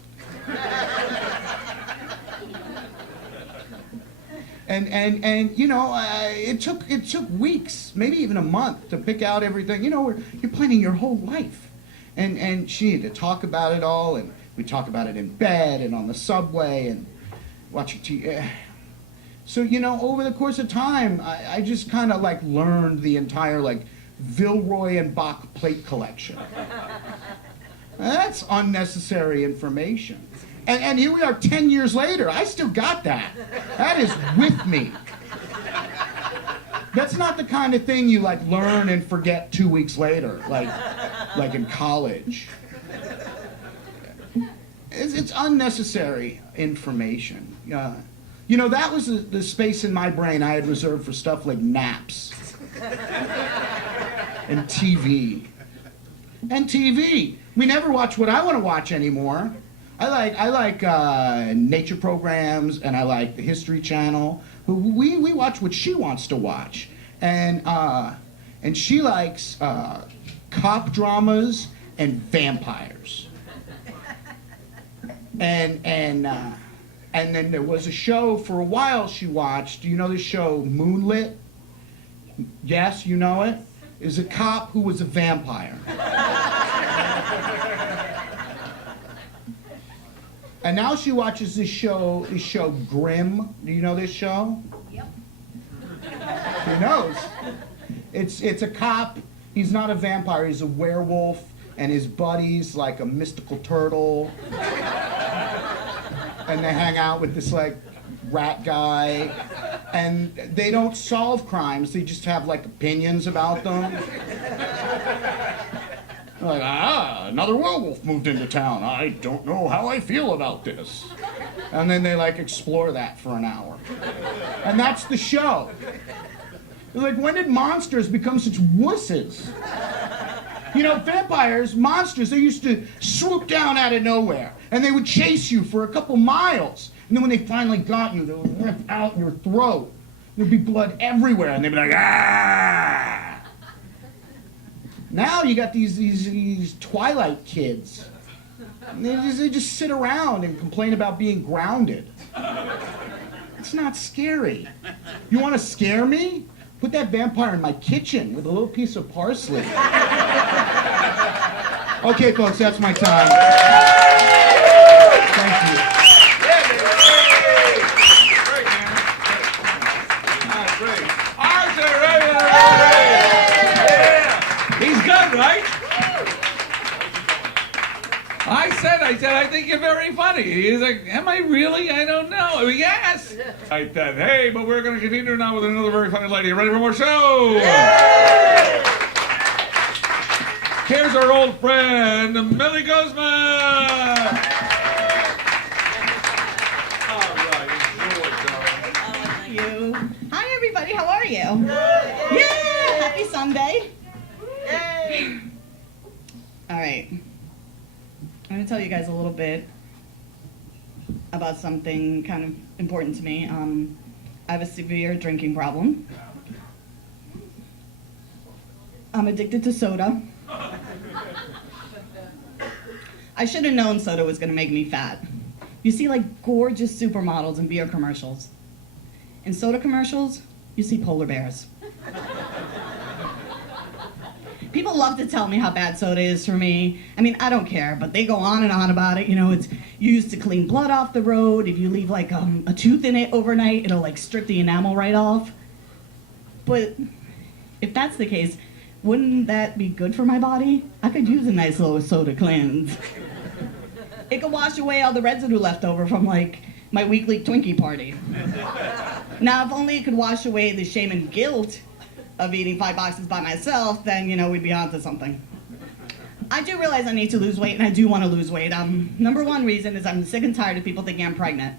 And you know, it took weeks, maybe even a month, to pick out everything. You know, you're planning your whole life, and she needed to talk about it all, and we talk about it in bed and on the subway and watching TV. So you know, over the course of time, I just kind of like learned the entire like Villeroy and Bach plate collection. That's unnecessary information. And here we are 10 years later. I still got that. That is with me. That's not the kind of thing you like learn and forget 2 weeks later, like in college. It's unnecessary information. You know, that was the space in my brain I had reserved for stuff like naps and TV. And TV. We never watch what I want to watch anymore. I like nature programs, and I like the History Channel. We watch what she wants to watch, and she likes cop dramas and vampires. And then there was a show for a while she watched. Do you know the show Moonlit? Yes, you know it? Is a cop who was a vampire. And now she watches this show Grimm. Do you know this show? Yep. She knows. It's a cop. He's not a vampire. He's a werewolf, and his buddy's like a mystical turtle. And they hang out with this like rat guy, and they don't solve crimes. They just have like opinions about them. Like, another werewolf moved into town. I don't know how I feel about this. And then they like explore that for an hour. And that's the show. Like, when did monsters become such wusses? You know, vampires, monsters, they used to swoop down out of nowhere. And they would chase you for a couple miles. And then when they finally got you, they would rip out your throat. There'd be blood everywhere. And they'd be like, ah! Now you got these Twilight kids. And they just sit around and complain about being grounded. It's not scary. You want to scare me? Put that vampire in my kitchen with a little piece of parsley. Okay, folks, that's my time. Thank you. Great, man. That's great. RJ Raven! Yeah. He's good, right? I said, I think you're very funny. He's like, am I really? I don't know. Yes. I said, hey, but we're going to continue now with another very funny lady. Ready for more show? Here's our old friend, Millie Guzman. All right, enjoy, darling. Thank you. Hi, everybody. How are you? Yeah. Happy Sunday. Yay. All right. I'm gonna tell you guys a little bit about something kind of important to me. I have a severe drinking problem. I'm addicted to soda. I should have known soda was gonna make me fat. You see like gorgeous supermodels in beer commercials. In soda commercials, you see polar bears. People love to tell me how bad soda is for me. I mean, I don't care, but they go on and on about it. You know, it's used to clean blood off the road. If you leave like a tooth in it overnight, it'll like strip the enamel right off. But if that's the case, wouldn't that be good for my body? I could use a nice little soda cleanse. It could wash away all the residue left over from like my weekly Twinkie party. Now, if only it could wash away the shame and guilt of eating 5 boxes by myself, then, you know, we'd be onto something. I do realize I need to lose weight, and I do want to lose weight. Number one reason is I'm sick and tired of people thinking I'm pregnant.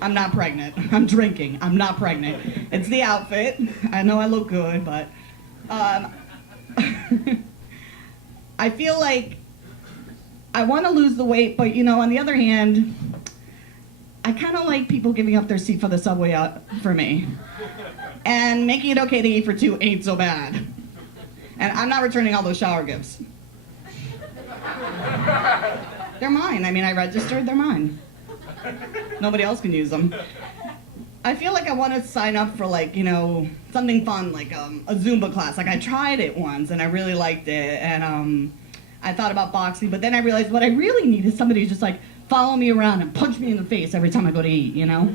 I'm not pregnant. I'm drinking. I'm not pregnant. It's the outfit. I know I look good, but I feel like I want to lose the weight, but, you know, on the other hand, I kind of like people giving up their seat for the subway out for me. And making it okay to eat for 2 ain't so bad. And I'm not returning all those shower gifts. They're mine. I mean, I registered, they're mine. Nobody else can use them. I feel like I want to sign up for like, you know, something fun, like a Zumba class. Like I tried it once and I really liked it. And I thought about boxing, but then I realized what I really need is somebody who's just like, follow me around and punch me in the face every time I go to eat, you know?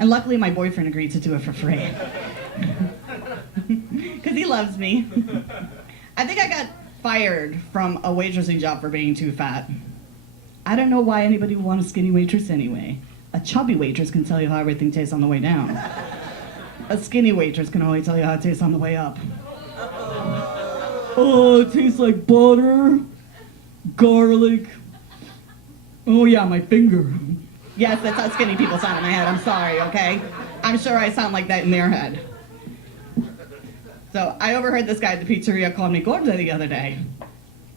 And luckily my boyfriend agreed to do it for free. Because he loves me. I think I got fired from a waitressing job for being too fat. I don't know why anybody would want a skinny waitress anyway. A chubby waitress can tell you how everything tastes on the way down. A skinny waitress can only tell you how it tastes on the way up. Oh, it tastes like butter, garlic. Oh yeah, my finger. Yes, that's how skinny people sound in my head. I'm sorry, okay? I'm sure I sound like that in their head. So I overheard this guy at the pizzeria call me gorda the other day.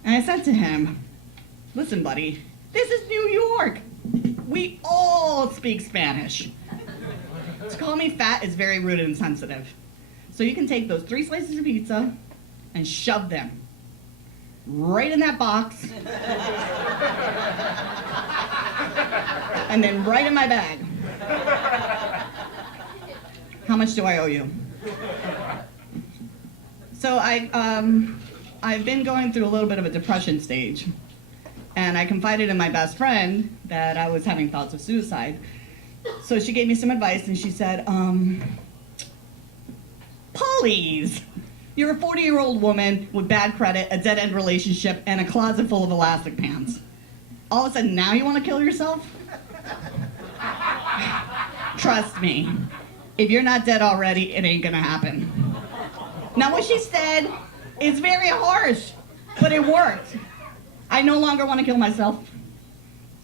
And I said to him, listen, buddy, this is New York. We all speak Spanish. To call me fat is very rude and insensitive. So you can take those 3 slices of pizza and shove them right in that box. And then right in my bag. How much do I owe you? So I've been going through a little bit of a depression stage. And I confided in my best friend that I was having thoughts of suicide. So she gave me some advice and she said, please, you're a 40-year-old woman with bad credit, a dead-end relationship, and a closet full of elastic pants. All of a sudden, now you want to kill yourself? Trust me, if you're not dead already, it ain't gonna happen. Now what she said is very harsh, but it worked. I no longer want to kill myself.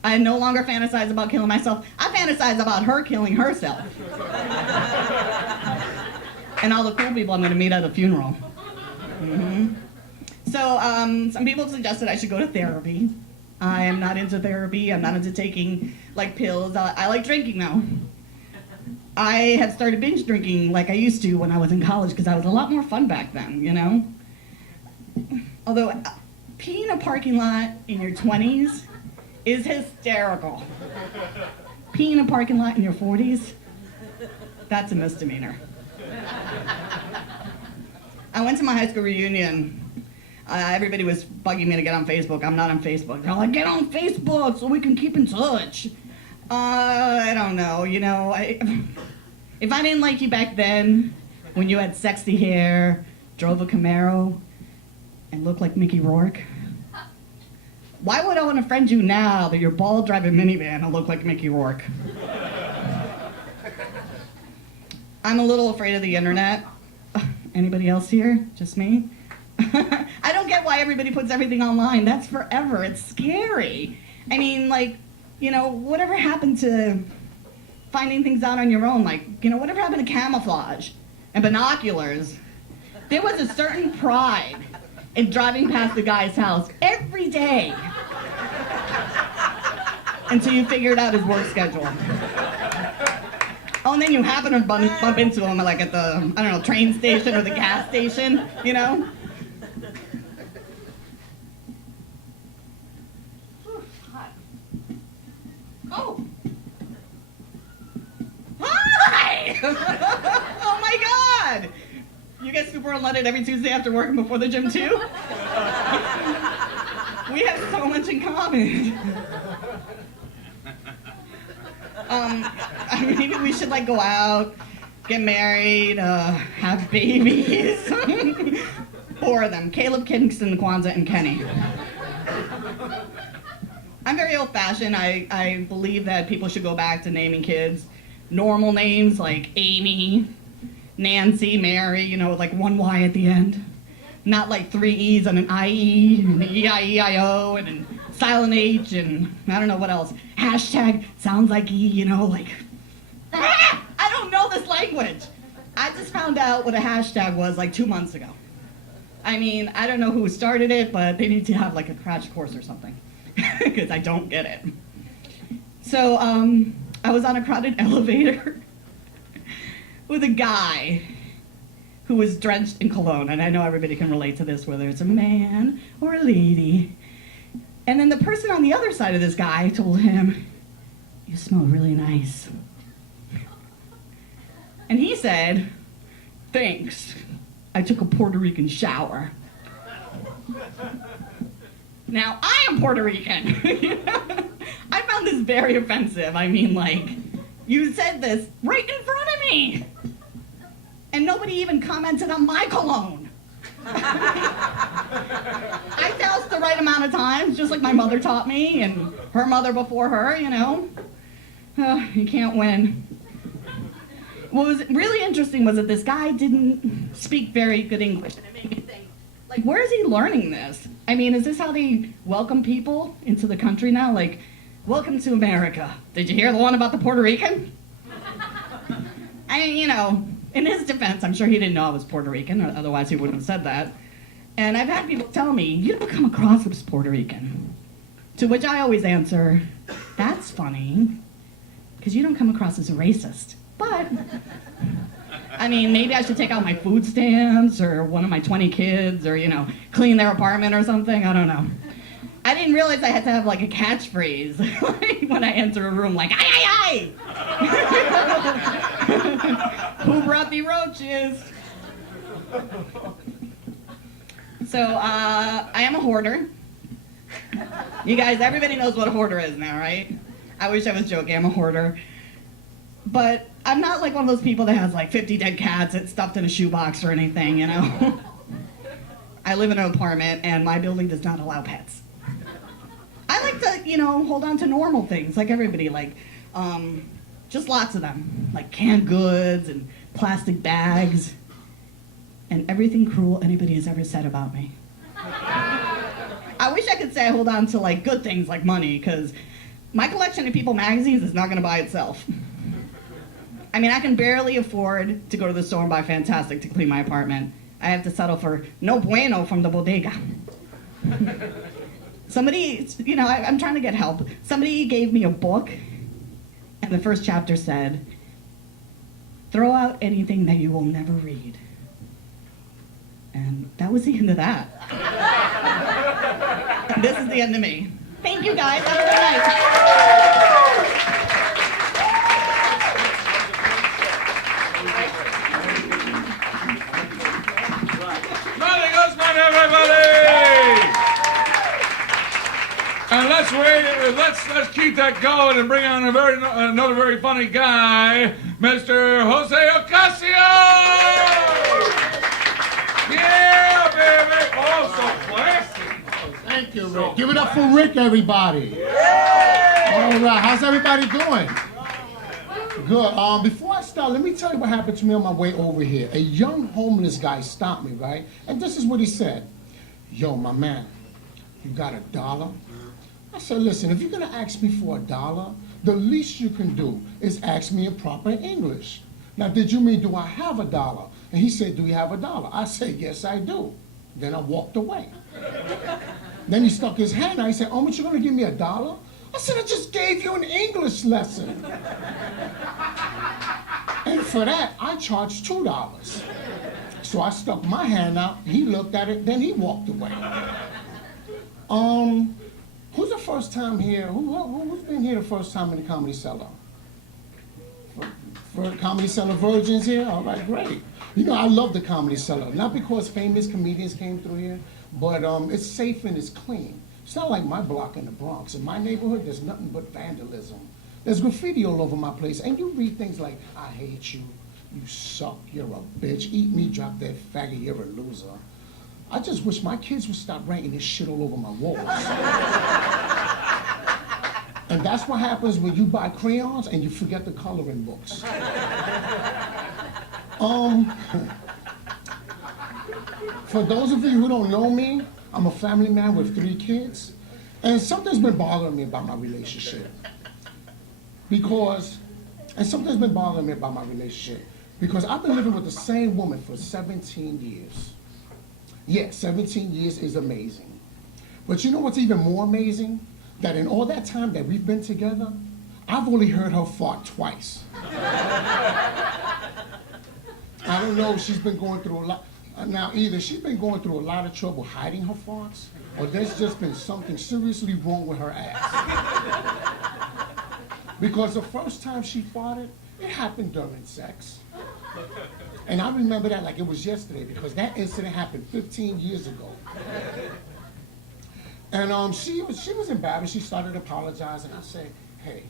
I no longer fantasize about killing myself. I fantasize about her killing herself. And all the cool people I'm gonna meet at the funeral. Mm-hmm. So some people suggested I should go to therapy. I am not into therapy. I'm not into taking like pills. I like drinking though. I have started binge drinking like I used to when I was in college because I was a lot more fun back then, you know? Although peeing in a parking lot in your 20s is hysterical. Peeing in a parking lot in your 40s, that's a misdemeanor. I went to my high school reunion. Everybody was bugging me to get on Facebook. I'm not on Facebook. They're like, get on Facebook so we can keep in touch. I don't know, you know. If I didn't like you back then, when you had sexy hair, drove a Camaro, and looked like Mickey Rourke, why would I want to friend you now that you're bald driving minivan and look like Mickey Rourke? I'm a little afraid of the internet. Anybody else here? Just me? I don't get why everybody puts everything online. That's forever. It's scary. I mean, like, you know, whatever happened to finding things out on your own? Like, you know, whatever happened to camouflage and binoculars? There was a certain pride and driving past the guy's house every day until you figured out his work schedule. Oh, and then you happen to bump into him like at the, I don't know, train station or the gas station, you know? Hot. Oh. Hi! Oh my God! You get super unleaded every Tuesday after work and before the gym too? We have so much in common. Maybe we should like go out, get married, have babies. 4 of them: Caleb, Kingston, Kwanzaa, and Kenny. I'm very old-fashioned. I believe that people should go back to naming kids normal names like Amy, Nancy, Mary, you know, with like 1 Y at the end. Not like 3 E's and an IE, and an E-I-E-I-O, and a silent H, and I don't know what else. Hashtag sounds like E, you know, like, I don't know this language. I just found out what a hashtag was like 2 months ago. I mean, I don't know who started it, but they need to have like a crash course or something, because I don't get it. So, I was on a crowded elevator with a guy who was drenched in cologne, and I know everybody can relate to this, whether it's a man or a lady. And then the person on the other side of this guy told him, "You smell really nice." And he said, "Thanks, I took a Puerto Rican shower." Now, I am Puerto Rican. I found this very offensive. I mean, like, you said this right in front of me. And nobody even commented on my cologne. I doused the right amount of times, just like my mother taught me, and her mother before her, you know. You can't win. What was really interesting was that this guy didn't speak very good English, and it made me think, like, where is he learning this? I mean, is this how they welcome people into the country now? Like, welcome to America. Did you hear the one about the Puerto Rican? I mean, you know, in his defense, I'm sure he didn't know I was Puerto Rican, or otherwise he wouldn't have said that. And I've had people tell me, "You don't come across as Puerto Rican." To which I always answer, "That's funny, because you don't come across as a racist." But, I mean, maybe I should take out my food stamps, or one of my 20 kids, or, you know, clean their apartment or something. I don't know. I didn't realize I had to have, like, a catchphrase like, when I enter a room, like, "Aye, aye, aye!" Who brought the roaches? So, I am a hoarder. You guys, everybody knows what a hoarder is now, right? I wish I was joking. I'm a hoarder. But I'm not like one of those people that has like 50 dead cats that's stuffed in a shoebox or anything, you know? I live in an apartment, and my building does not allow pets. I like to, you know, hold on to normal things, like everybody, like, just lots of them. Like canned goods and plastic bags and everything cruel anybody has ever said about me. I wish I could say I hold on to, like, good things like money, because my collection of People magazines is not going to buy itself. I mean, I can barely afford to go to the store and buy Fantastic to clean my apartment. I have to settle for No Bueno from the bodega. Somebody, you know, I'm trying to get help. Somebody gave me a book, and the first chapter said, "Throw out anything that you will never read." And that was the end of that. And this is the end of me. Thank you, guys. Have a good night. Nothing else, man, everybody! And let's keep that going and bring on another very funny guy, Mr. Jose Ocasio! Yeah, baby! Oh, so classy! Thank you, Rick. Give it up for Rick, everybody. All right, how's everybody doing? Good. Before I start, let me tell you what happened to me on my way over here. A young homeless guy stopped me, right? And this is what he said. "Yo, my man, you got $1?" I said, "Listen, if you're gonna ask me for $1, the least you can do is ask me in proper English. Now, did you mean, do I have $1? And he said, "Do you have $1?" I said, "Yes, I do." Then I walked away. Then he stuck his hand out. He said, "Oh, but you're gonna give me $1?" I said, "I just gave you an English lesson." And for that, I charged $2. So I stuck my hand out, he looked at it, then he walked away. Who's the first time here? Who's been here the first time in the Comedy Cellar? For Comedy Cellar virgins here? All right, great. You know, I love the Comedy Cellar, not because famous comedians came through here, but it's safe and it's clean. It's not like my block in the Bronx. In my neighborhood, there's nothing but vandalism. There's graffiti all over my place, and you read things like, "I hate you, you suck, you're a bitch, eat me, drop that faggot, you're a loser." I just wish my kids would stop writing this shit all over my walls. And that's what happens when you buy crayons and you forget the coloring books. For those of you who don't know me, I'm a family man with 3 kids, and something's been bothering me about my relationship. Because I've been living with the same woman for 17 years. Yeah, 17 years is amazing. But you know what's even more amazing? That in all that time that we've been together, I've only heard her fart twice. I don't know if she's been going through a lot. Now, either she's been going through a lot of trouble hiding her farts, or there's just been something seriously wrong with her ass. Because the first time she farted, it happened during sex. And I remember that like it was yesterday, because that incident happened 15 years ago. And she was embarrassed. She started apologizing. I said, "Hey,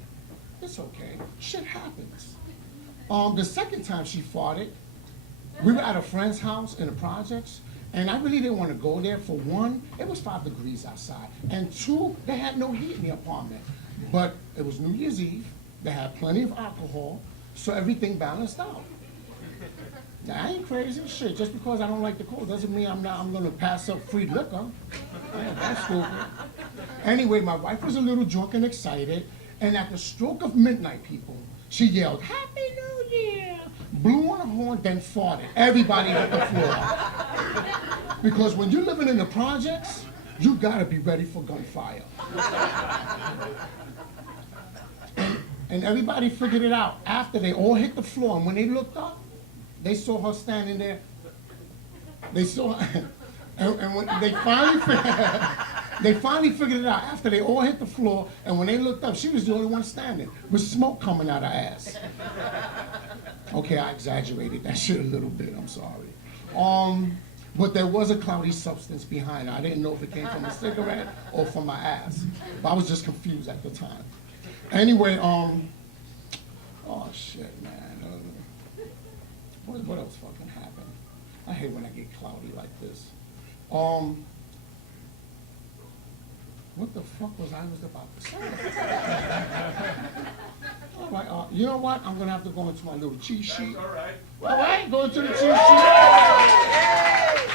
it's okay. Shit happens." The second time she farted, we were at a friend's house in the projects, and I really didn't want to go there. For one, it was 5 degrees outside, and 2, they had no heat in the apartment. But it was New Year's Eve. They had plenty of alcohol, so everything balanced out. Now, I ain't crazy. Shit, just because I don't like the cold doesn't mean I'm going to pass up free liquor. Yeah, that's stupid. Anyway, my wife was a little drunk and excited, and at the stroke of midnight, people, she yelled, "Happy New Year!" Blew on a horn, then farted. Everybody hit the floor. Because when you're living in the projects, you gotta be ready for gunfire. And everybody figured it out after they all hit the floor. And when they looked up, they saw her standing there. They saw, and when they finally figured it out after they all hit the floor. And when they looked up, she was the only one standing with smoke coming out her ass. Okay, I exaggerated that shit a little bit. I'm sorry. But there was a cloudy substance behind it. I didn't know if it came from a cigarette or from my ass. But I was just confused at the time. Anyway, oh shit, man. What else fucking happened? I hate when I get cloudy like this. What the fuck was I about to say? All right, you know what? I'm gonna have to go into my little cheat sheet. All right. All right, go into the cheat sheet.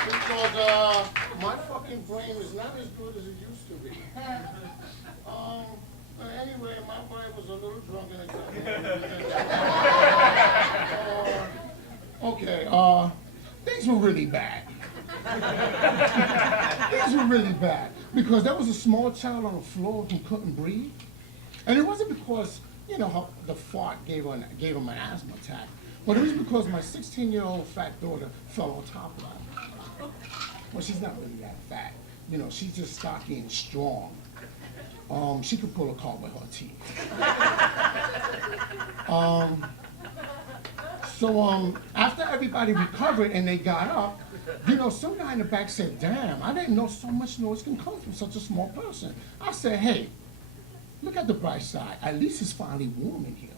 Because my fucking brain is not as good as it used to be. Anyway, my brain was a little drunk and okay, things were really bad. Things were really bad. Because there was a small child on the floor who couldn't breathe. And it wasn't because, you know, the fart gave him an asthma attack. But it was because my 16-year-old fat daughter fell on top of her. Well, she's not really that fat. You know, she's just stocky and strong. She could pull a car with her teeth. So after everybody recovered and they got up, you know, some guy in the back said, "Damn, I didn't know so much noise can come from such a small person." I said, "Hey, look at the bright side. At least it's finally warm in here."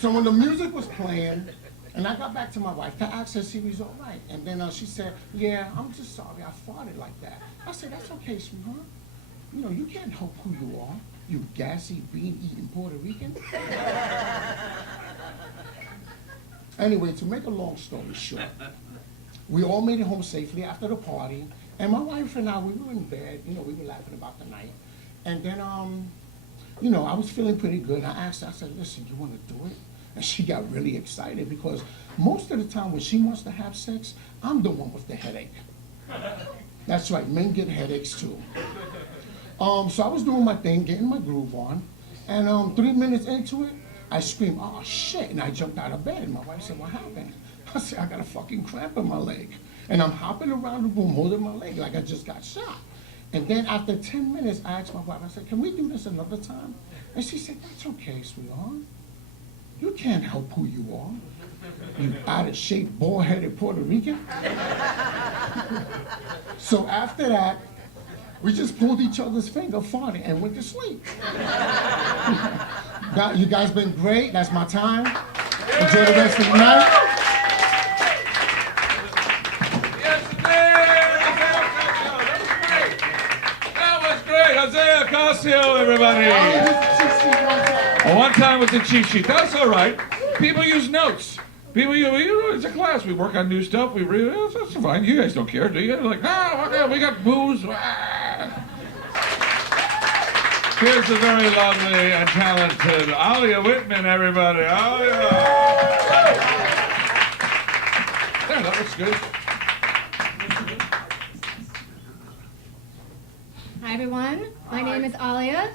So when the music was playing, and I got back to my wife to ask her if she was all right. And then she said, "Yeah, I'm just sorry I farted like that." I said, "That's okay, sweetheart. You know, you can't help who you are, you gassy, bean-eating Puerto Rican." Anyway, to make a long story short, we all made it home safely after the party. And my wife and I, we were in bed. You know, we were laughing about the night. And then, you know, I was feeling pretty good. I asked her, I said, "Listen, you want to do it?" And she got really excited because most of the time when she wants to have sex, I'm the one with the headache. That's right, men get headaches too. So I was doing my thing, getting my groove on, and 3 minutes into it, I screamed, "Oh shit," and I jumped out of bed. And my wife said, "What happened?" I said, "I got a fucking cramp in my leg." And I'm hopping around the room holding my leg like I just got shot. And then after 10 minutes, I asked my wife, I said, "Can we do this another time?" And she said, "That's okay, sweetheart. You can't help who you are. You out-of-shape, bald-headed Puerto Rican." So after that, we just pulled each other's finger, farted, and went to sleep. You guys been great. That's my time. Enjoy the rest of the night. Yes, that was great. Isaiah Ocasio, everybody. One time with the cheat sheet. That's all right. People use notes. People, it's a class. We work on new stuff. We read. That's fine. You guys don't care, do you? Like, we got booze. Here's the very lovely and talented Alia Whitman, everybody. Alia. There, that looks good. Hi everyone, my name is Alia.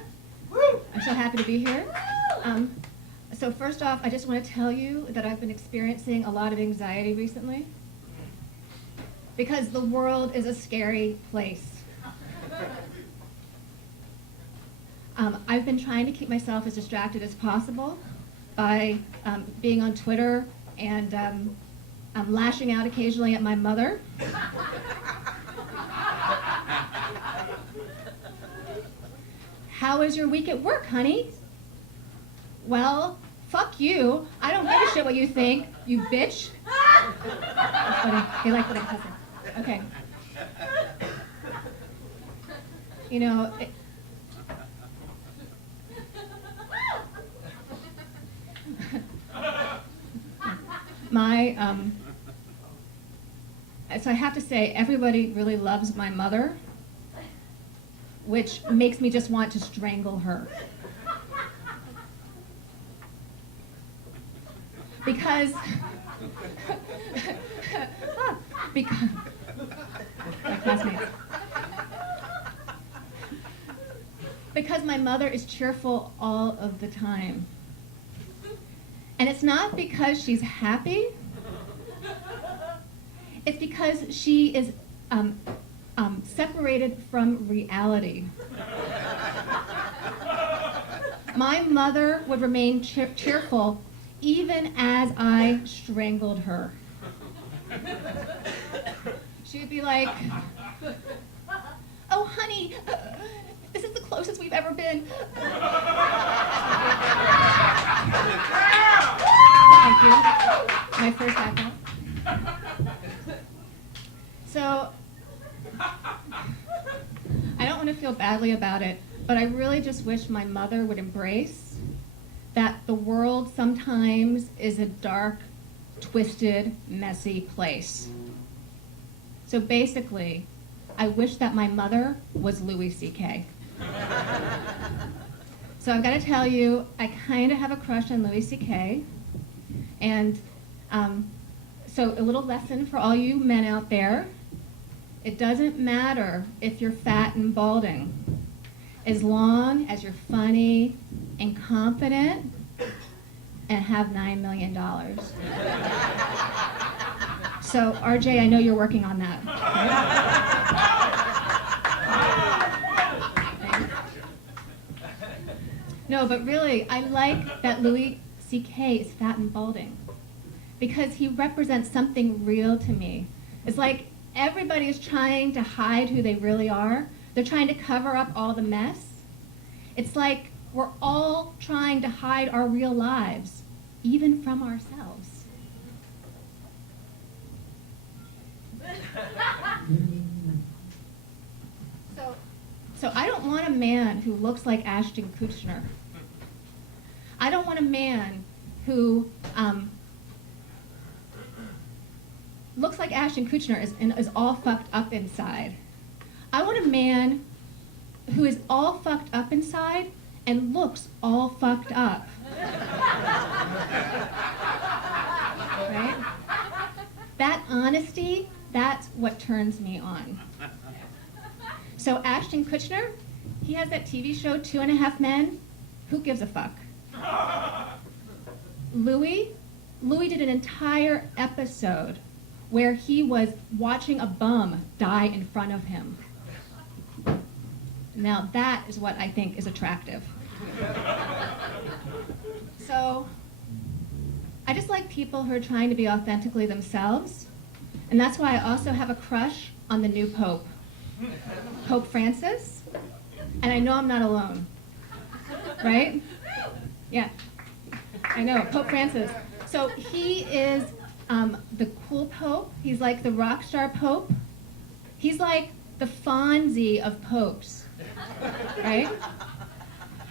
I'm so happy to be here. So first off, I just want to tell you that I've been experiencing a lot of anxiety recently because the world is a scary place. I've been trying to keep myself as distracted as possible by being on Twitter and lashing out occasionally at my mother. How was your week at work, honey? Well, fuck you. I don't give a shit what you think, you bitch. That's funny. They like what I'm cussing. Okay. You know, so I have to say, everybody really loves my mother, which makes me just want to strangle her. Because my classmates. Because my mother is cheerful all of the time. And it's not because she's happy. It's because she is separated from reality. My mother would remain cheerful even as I strangled her. She would be like, "Oh, honey, this is the closest we've ever been." Thank you. My first backup. So, I don't want to feel badly about it, but I really just wish my mother would embrace that the world sometimes is a dark, twisted, messy place. So basically, I wish that my mother was Louis C.K. So I've got to tell you, I kind of have a crush on Louis C.K. And so a little lesson for all you men out there. It doesn't matter if you're fat and balding, as long as you're funny and confident and have $9 million. So RJ, I know you're working on that. No, but really, I like that Louis C.K. is fat and balding because he represents something real to me. It's like everybody is trying to hide who they really are. They're trying to cover up all the mess. It's like we're all trying to hide our real lives, even from ourselves. So I don't want a man who looks like Ashton Kutcher. I don't want a man who looks like Ashton Kutcher is all fucked up inside. I want a man who is all fucked up inside and looks all fucked up. Right? That honesty, that's what turns me on. So Ashton Kutcher, he has that TV show, 2.5 Men. Who gives a fuck? Louis did an entire episode where he was watching a bum die in front of him. Now that is what I think is attractive. So, I just like people who are trying to be authentically themselves, and that's why I also have a crush on the new Pope, Pope Francis, and I know I'm not alone, right? Yeah, I know, Pope Francis. So he is the cool Pope. He's like the rock star Pope. He's like the Fonzie of popes, right?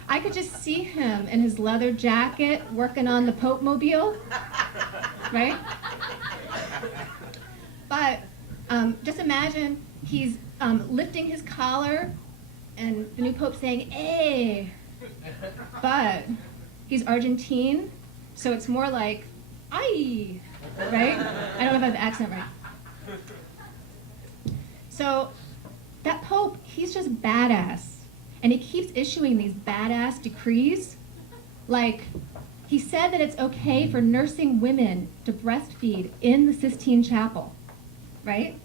I could just see him in his leather jacket working on the Pope mobile, right? But just imagine he's lifting his collar and the new Pope saying, "Hey," but he's Argentine, so it's more like, "Ay," right? I don't know if I have the accent right. So that Pope, he's just badass. And he keeps issuing these badass decrees. Like, he said that it's okay for nursing women to breastfeed in the Sistine Chapel, right?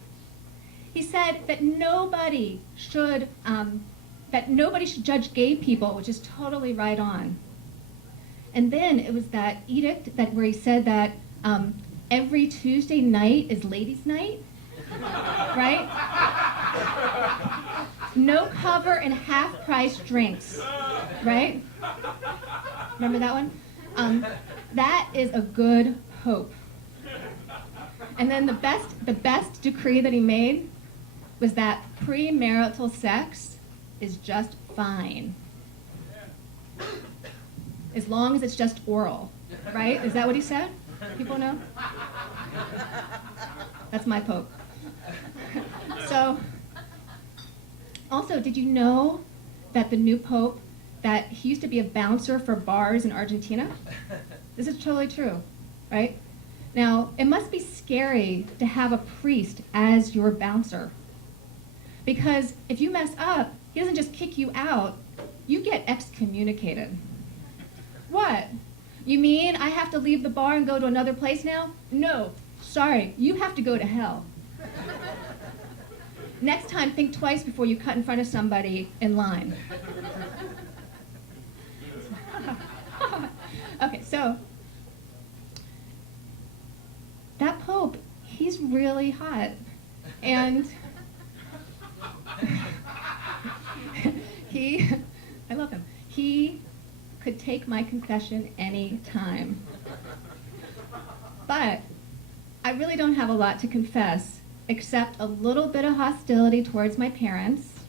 He said that nobody should judge gay people, which is totally right on. And then it was that edict where he said that every Tuesday night is ladies' night, right? No cover and half-price drinks, right? Remember that one? That is a good Pope. And then the best decree that he made was that premarital sex is just fine, as long as it's just oral, right? Is that what he said? People know? That's my Pope. So. Also, did you know that the new Pope, that he used to be a bouncer for bars in Argentina? This is totally true, right? Now, it must be scary to have a priest as your bouncer. Because if you mess up, he doesn't just kick you out, you get excommunicated. What? You mean I have to leave the bar and go to another place now? No, sorry, you have to go to hell. Next time, think twice before you cut in front of somebody in line. Okay, so that Pope, he's really hot. And I love him. He could take my confession any time. But I really don't have a lot to confess, except a little bit of hostility towards my parents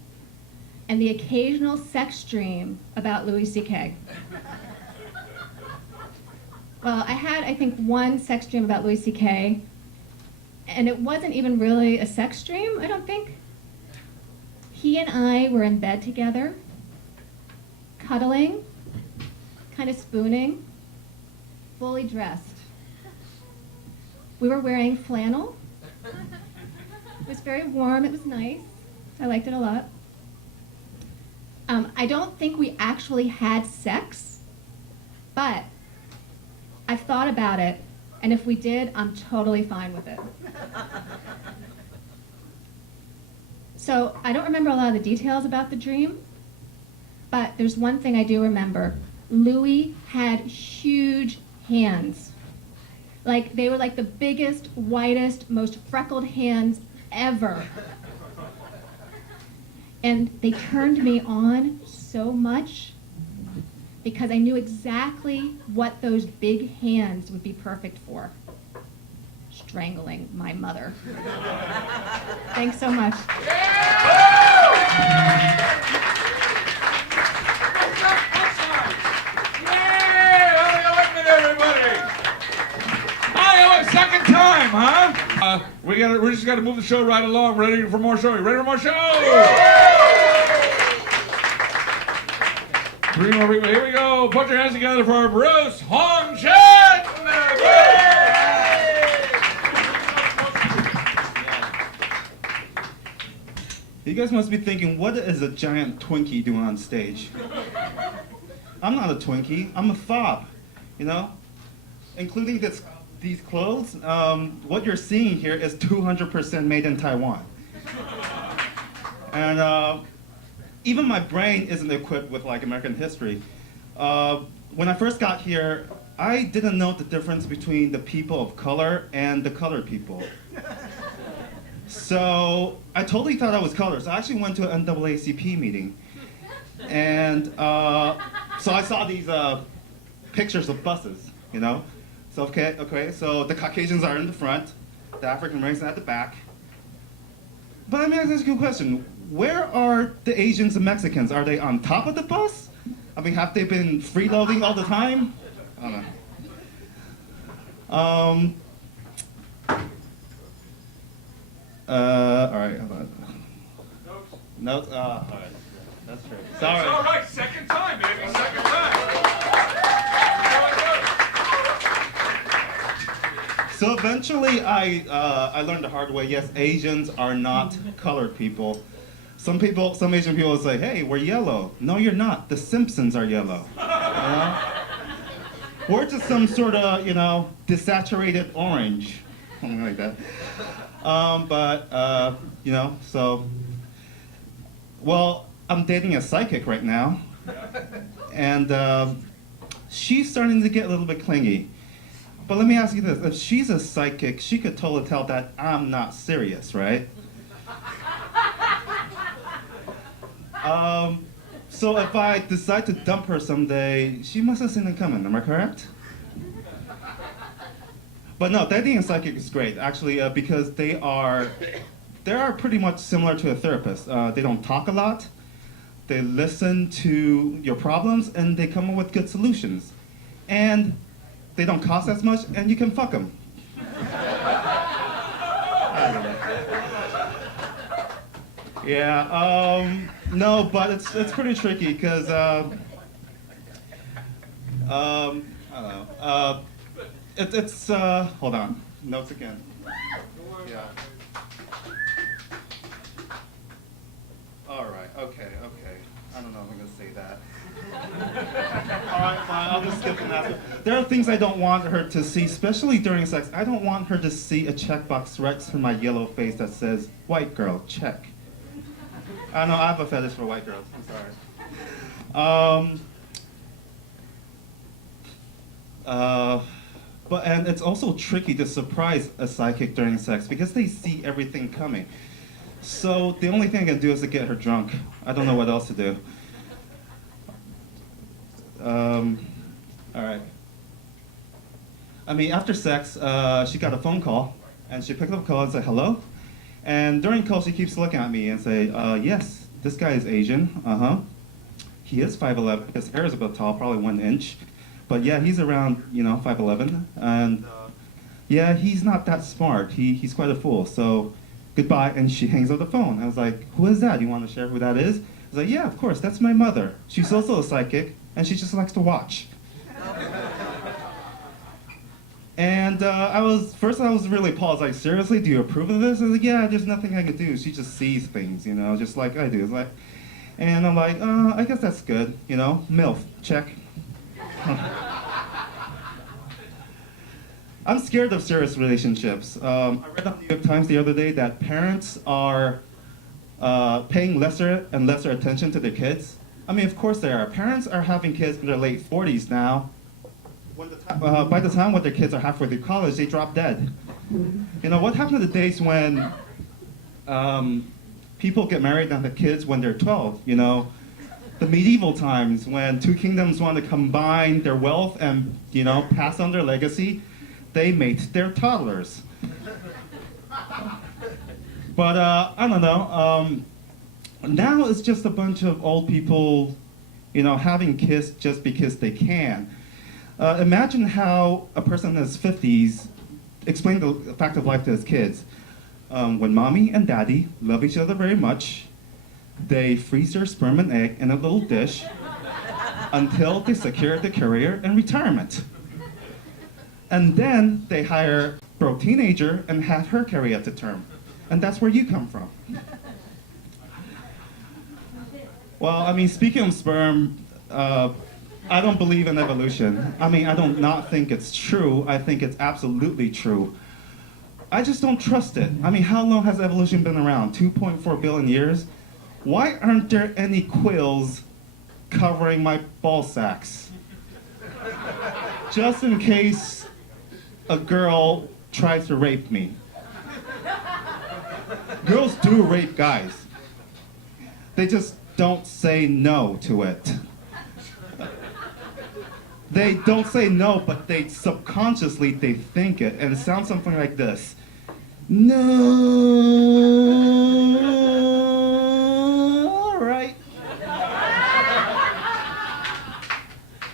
and the occasional sex dream about Louis C.K. Well, I had, I think, one sex dream about Louis C.K., and it wasn't even really a sex dream, I don't think. He and I were in bed together, cuddling, kind of spooning, fully dressed. We were wearing flannel. It was very warm, it was nice. I liked it a lot. I don't think we actually had sex, but I've thought about it, and if we did, I'm totally fine with it. So I don't remember a lot of the details about the dream, but there's one thing I do remember. Louis had huge hands. Like, they were like the biggest, whitest, most freckled hands ever. And they turned me on so much because I knew exactly what those big hands would be perfect for. Strangling my mother. Thanks so much. Second time, huh? We just got to move the show right along. Ready for more show? You ready for more show? 3 more people. Here we go. Put your hands together for Bruce Holmes. You guys must be thinking, what is a giant Twinkie doing on stage? I'm not a Twinkie, I'm a fob, you know? Including these clothes, what you're seeing here is 200% made in Taiwan. And even my brain isn't equipped with like American history. When I first got here, I didn't know the difference between the people of color and the colored people. So I totally thought I was colored. So I actually went to an NAACP meeting. And so I saw these pictures of buses, you know? So okay, so the Caucasians are in the front, the African Americans are at the back. But let me ask you a good question. Where are the Asians and Mexicans? Are they on top of the bus? I mean, have they been freeloading all the time? I don't know. All right, hold on. Notes? All right. That's true. Sorry. It's all right. Second time, baby. Second time. So eventually, I learned the hard way. Yes, Asians are not colored people. Some Asian people will say, "Hey, we're yellow." No, you're not. The Simpsons are yellow. You know? We're just some sort of, you know, desaturated orange, something like that. You know, so, well, I'm dating a psychic right now, and she's starting to get a little bit clingy. But let me ask you this, if she's a psychic, she could totally tell that I'm not serious, right? So if I decide to dump her someday, she must have seen it coming, am I correct? But no, dating a psychic is great, actually, because they are pretty much similar to a therapist. They don't talk a lot, they listen to your problems, and they come up with good solutions. And they don't cost as much, and you can fuck them. Yeah, no, but it's pretty tricky, because, I don't know. It's hold on, notes again. Yeah. All right, okay. I don't know if I'm gonna say that. All right, fine, I'll just skip them after. There are things I don't want her to see, especially during sex. I don't want her to see a checkbox right to my yellow face that says, "White girl, check." I know, I have a fetish for white girls, I'm sorry. And it's also tricky to surprise a psychic during sex because they see everything coming. So the only thing I can do is to get her drunk. I don't know what else to do. All right. I mean, after sex, she got a phone call, and she picked up the call and said, "Hello?" And during the call, she keeps looking at me and say, "Yes, this guy is Asian. He is 5'11". His hair is a bit tall, probably 1 inch. But yeah, he's around, 5'11". And yeah, he's not that smart. He's quite a fool. So goodbye." And she hangs up the phone. I was like, "Who is that? You want to share who that is?" I was like, "Yeah, of course. That's my mother. She's also a psychic, and she just likes to watch." And I was really paused. Like, "Seriously, do you approve of this?" I was like, "Yeah, there's nothing I could do. She just sees things, just like I do." It's like, and I'm like, "I guess that's good, MILF, check." I'm scared of serious relationships. I read on the New York Times the other day that parents are paying lesser and lesser attention to their kids. I mean, of course they are. Parents are having kids in their late 40s now. By the time when their kids are halfway through college, they drop dead. What happened to the days when people get married and have kids when they're 12, The medieval times when two kingdoms want to combine their wealth and, pass on their legacy, they mate their toddlers. But I don't know. Now it's just a bunch of old people, having kids just because they can. Imagine how a person in his 50s explained the fact of life to his kids. When mommy and daddy love each other very much, they freeze their sperm and egg in a little dish until they secure the career and retirement. And then they hire a broke teenager and have her carry out to term. And that's where you come from. Well, I mean, speaking of sperm, I don't believe in evolution. I mean, I don't not think it's true. I think it's absolutely true. I just don't trust it. I mean, how long has evolution been around? 2.4 billion years? Why aren't there any quills covering my ball sacks? Just in case a girl tries to rape me. Girls do rape guys. They just don't say no to it. They don't say no, but they subconsciously they think it, and it sounds something like this. No, all right.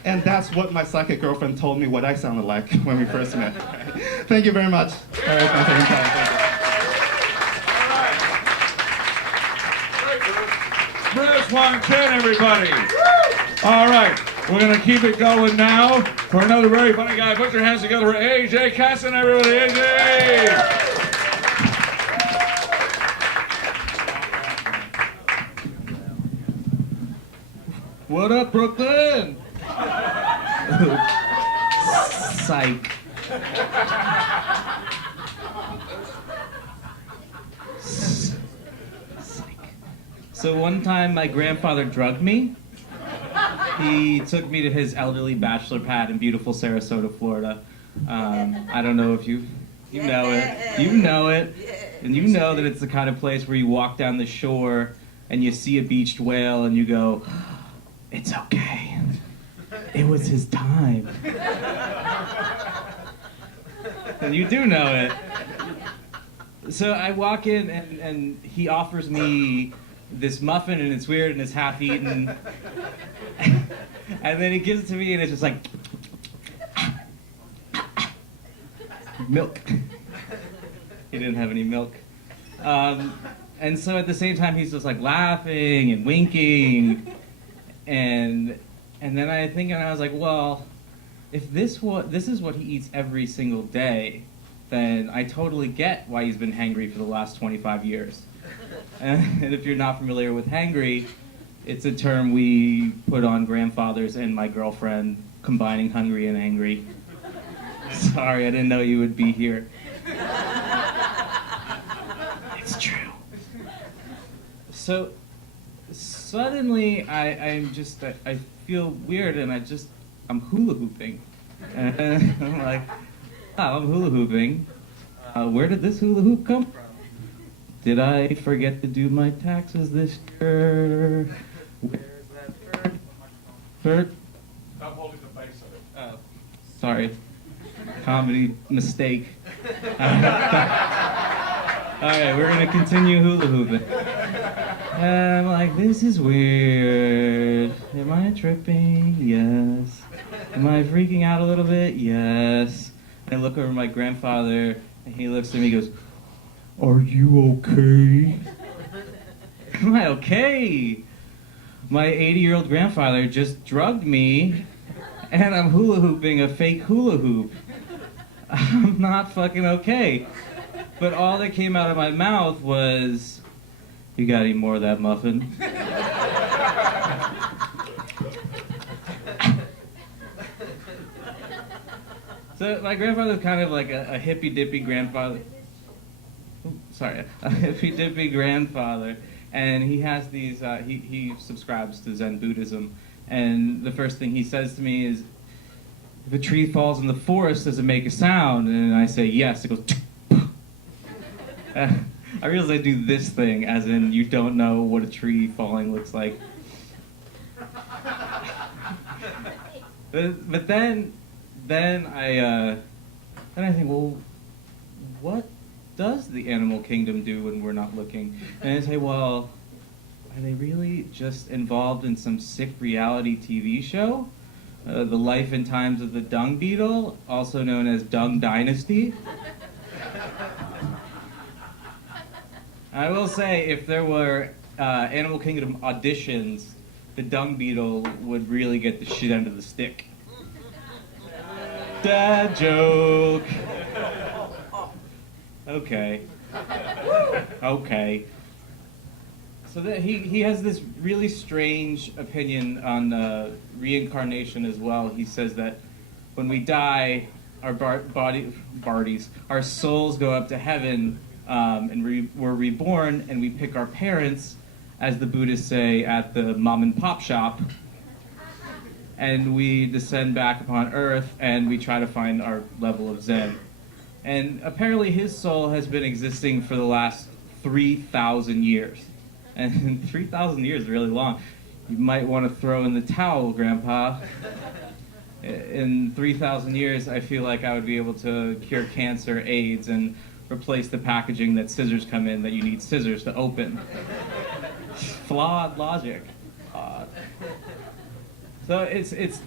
And that's what my psychic girlfriend told me what I sounded like when we first met. Thank you very much. All right, thank you. Bruce 110, everybody. All right, we're going to keep it going now for another very funny guy. Put your hands together for AJ Casson, everybody. AJ! What up, Brooklyn? Psych. So one time my grandfather drugged me. He took me to his elderly bachelor pad in beautiful Sarasota, Florida. I don't know if you know it. You know it. And you know that it's the kind of place where you walk down the shore and you see a beached whale and you go, it's okay. It was his time. And you do know it. So I walk in and he offers me this muffin and it's weird and it's half eaten. And then he gives it to me and it's just like milk. He didn't have any milk. And so at the same time he's just like laughing and winking. And then I think, and I was like, well, if this is what he eats every single day, then I totally get why he's been hangry for the last 25 years. And if you're not familiar with hangry, it's a term we put on grandfathers and my girlfriend, combining hungry and angry. Sorry, I didn't know you would be here. It's true. So suddenly I feel weird and I'm hula hooping. And I'm like, oh, I'm hula hooping. Where did this hula hoop come from? Did I forget to do my taxes this year? Where's that third? Stop holding the base of it. Oh, sorry. Comedy mistake. All right, we're gonna continue hula hooping. And I'm like, this is weird. Am I tripping? Yes. Am I freaking out a little bit? Yes. I look over my grandfather, and he looks at me and goes, are you okay? Am I okay? My 80-year-old grandfather just drugged me, and I'm hula hooping a fake hula hoop. I'm not fucking okay. But all that came out of my mouth was, you got any more of that muffin? So my grandfather's kind of like a hippy-dippy grandfather. A hippy-dippy grandfather. And he has these, he subscribes to Zen Buddhism. And the first thing he says to me is, if a tree falls in the forest, does it make a sound? And I say, yes. It goes, I realize I do this thing, as in you don't know what a tree falling looks like. But then I think, well, what does the animal kingdom do when we're not looking? And I say, well, are they really just involved in some sick reality TV show? The life and times of the dung beetle, also known as Dung Dynasty. I will say, if there were Animal Kingdom auditions, the dung beetle would really get the shit end of the stick. Dad joke. Okay. Okay. So that he has this really strange opinion on reincarnation as well. He says that when we die, our our souls go up to heaven, and we're reborn, and we pick our parents, as the Buddhists say, at the mom and pop shop, and we descend back upon Earth, and we try to find our level of Zen. And apparently his soul has been existing for the last 3,000 years. And 3,000 years is really long. You might want to throw in the towel, Grandpa. In 3,000 years, I feel like I would be able to cure cancer, AIDS, and replace the packaging that scissors come in that you need scissors to open. Flawed logic. So it's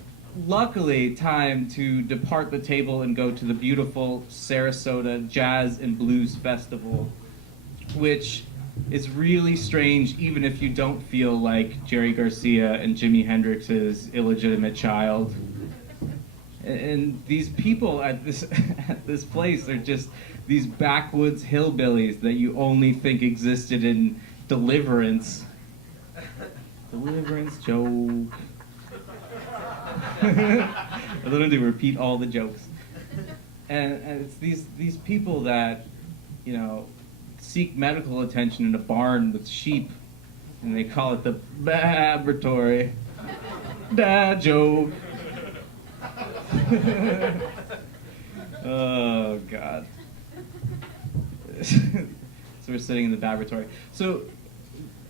luckily time to depart the table and go to the beautiful Sarasota Jazz and Blues Festival, which is really strange even if you don't feel like Jerry Garcia and Jimi Hendrix's illegitimate child. And these people at this place are just these backwoods hillbillies that you only think existed in Deliverance. Deliverance joke. I literally repeat all the jokes. And it's these people that, you know, seek medical attention in a barn with sheep, and they call it the laboratory. Dad joke. Oh, God. So we're sitting in the laboratory. So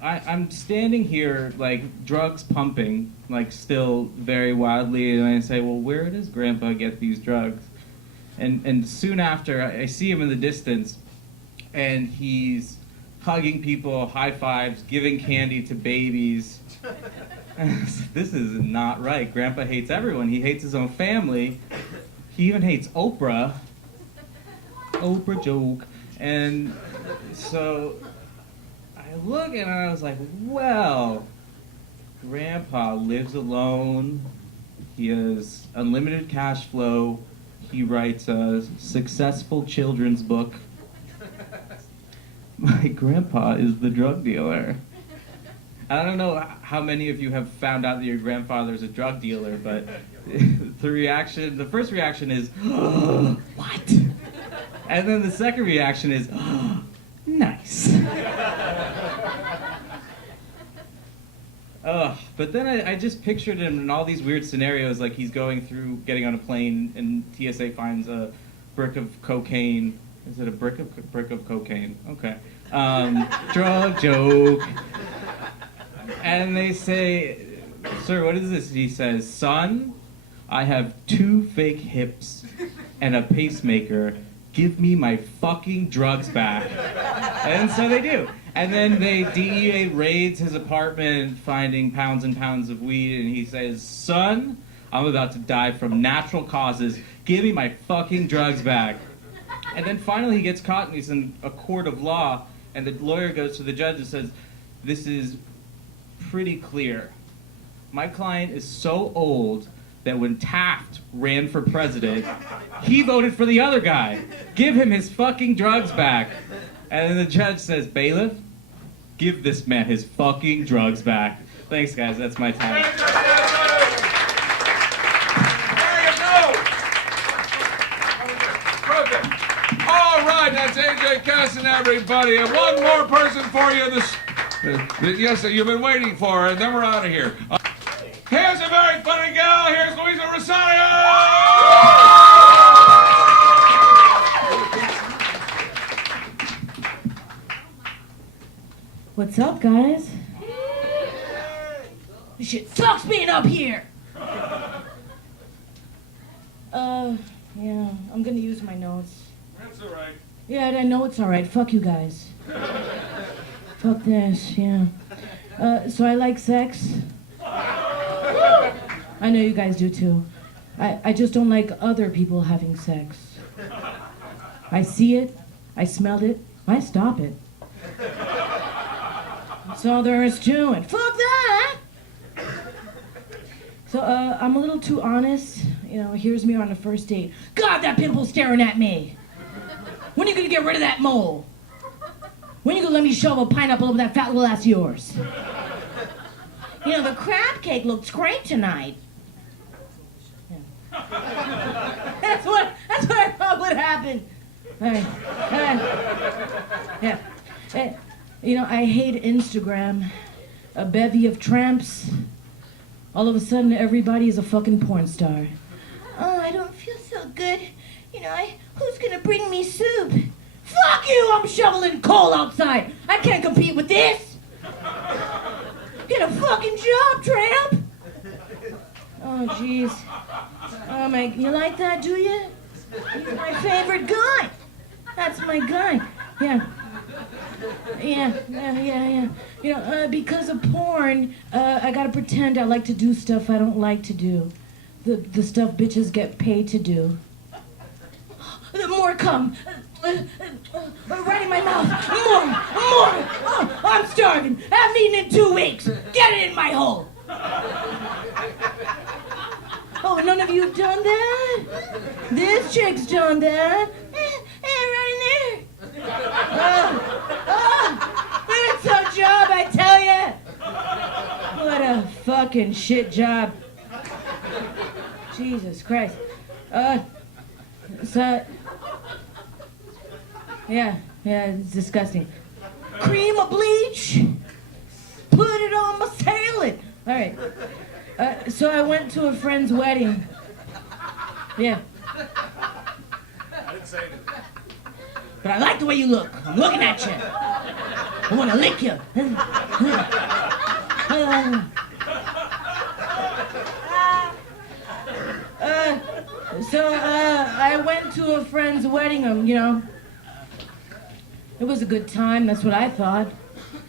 I'm standing here, like, drugs pumping, like, still very wildly, and I say, well, where does Grandpa get these drugs? And soon after, I see him in the distance, and he's hugging people, high fives, giving candy to babies. This is not right. Grandpa hates everyone. He hates his own family. He even hates Oprah. Oprah joke. And so I look and I was like, well, Grandpa lives alone. He has unlimited cash flow. He writes a successful children's book. My grandpa is the drug dealer. I don't know how many of you have found out that your grandfather is a drug dealer, but the first reaction is, what? And then the second reaction is, nice. But then I just pictured him in all these weird scenarios, like he's going through, getting on a plane, and TSA finds a brick of cocaine. Is it a brick of cocaine? Okay. Drug joke. And they say, sir, what is this? He says, son, I have 2 fake hips and a pacemaker. Give me my fucking drugs back. And so they do. And then DEA raids his apartment, finding pounds and pounds of weed, and he says, son, I'm about to die from natural causes. Give me my fucking drugs back. And then finally he gets caught, and he's in a court of law, and the lawyer goes to the judge and says, this is pretty clear. My client is so old that when Taft ran for president, he voted for the other guy. Give him his fucking drugs back. And then the judge says, bailiff, give this man his fucking drugs back. Thanks, guys. That's my time. There you go. Perfect. All right, that's AJ Casson, everybody. And one more person for you. Yes, you've been waiting for, and then we're out of here. Here's a very funny gal. Here's Louisa Rosario. What's up, guys? This shit sucks being up here! Yeah, I'm gonna use my notes. That's all right. Yeah, I know it's alright. Fuck you guys. Fuck this, yeah. So I like sex. I know you guys do too. I just don't like other people having sex. I see it, I smell it, I stop it. That's all there is to it. Fuck that! So, I'm a little too honest here's me on the first date. God, that pimple's staring at me. When are you gonna get rid of that mole? When are you gonna let me shove a pineapple up that fat little ass of yours? The crab cake looks great tonight. Yeah. That's what I thought would happen. All right. Yeah. I hate Instagram. A bevy of tramps. All of a sudden, everybody is a fucking porn star. Oh, I don't feel so good. Who's gonna bring me soup? Fuck you! I'm shoveling coal outside. I can't compete with this. Get a fucking job, tramp. Oh, jeez. Oh my, you like that, do you? He's my favorite guy. That's my guy. Yeah. Because of porn, I gotta pretend I like to do stuff I don't like to do. The stuff bitches get paid to do. More cum. Right in my mouth. More. Oh, I'm starving. I haven't eaten in 2 weeks. Get it in my hole. Oh, none of you have done that? This chick's done that. Right in there. It's a job, I tell ya. What a fucking shit job. Jesus Christ. Yeah, it's disgusting. Cream of bleach. Put it on my salad. All right. So I went to a friend's wedding. Yeah. I didn't say anything. But I like the way you look. I'm looking at you. I want to lick you. So I went to a friend's wedding, It was a good time, that's what I thought.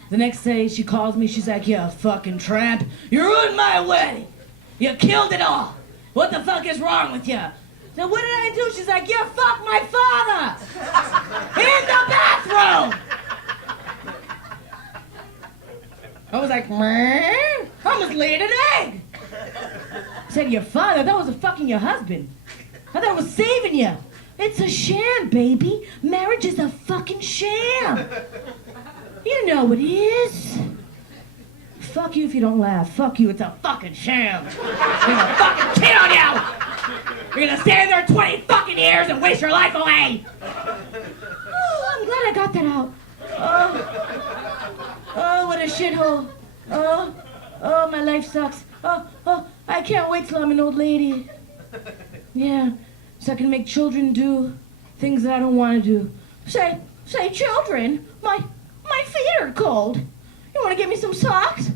The next day she calls me, she's like, you fucking tramp. You ruined my wedding. You killed it all. What the fuck is wrong with you? So what did I do? She's like, you fucked my father. In the bathroom. I was like, man, I almost laid an egg. I said, your father? That was fucking your husband. I thought I was saving you. It's a sham, baby. Marriage is a fucking sham. You know it is. Fuck you if you don't laugh. Fuck you, it's a fucking sham. I'm gonna fucking cheat on you. You're gonna stand there 20 fucking years and waste your life away. Oh, I'm glad I got that out. Oh, what a shithole. Oh, my life sucks. Oh, I can't wait till I'm an old lady. Yeah, so I can make children do things that I don't want to do. Say, children, my feet are cold. You want to get me some socks?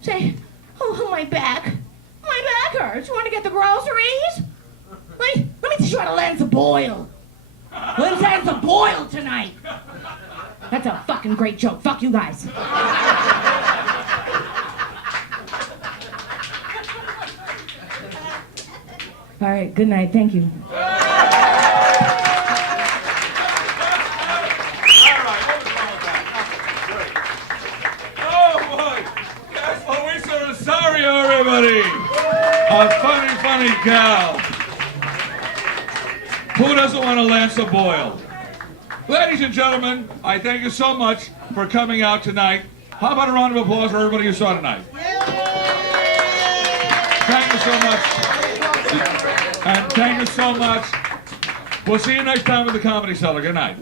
Say, oh, my back hurts. You want to get the groceries? Let me teach you how to lance a boil. Let's lance a boil tonight. That's a fucking great joke. Fuck you guys. All right, good night. Thank you. Everybody, a funny gal. Who doesn't want to lance a boil? Ladies and gentlemen, I thank you so much for coming out tonight. How about a round of applause for everybody who saw tonight? Thank you so much. And thank you so much. We'll see you next time at the Comedy Cellar. Good night.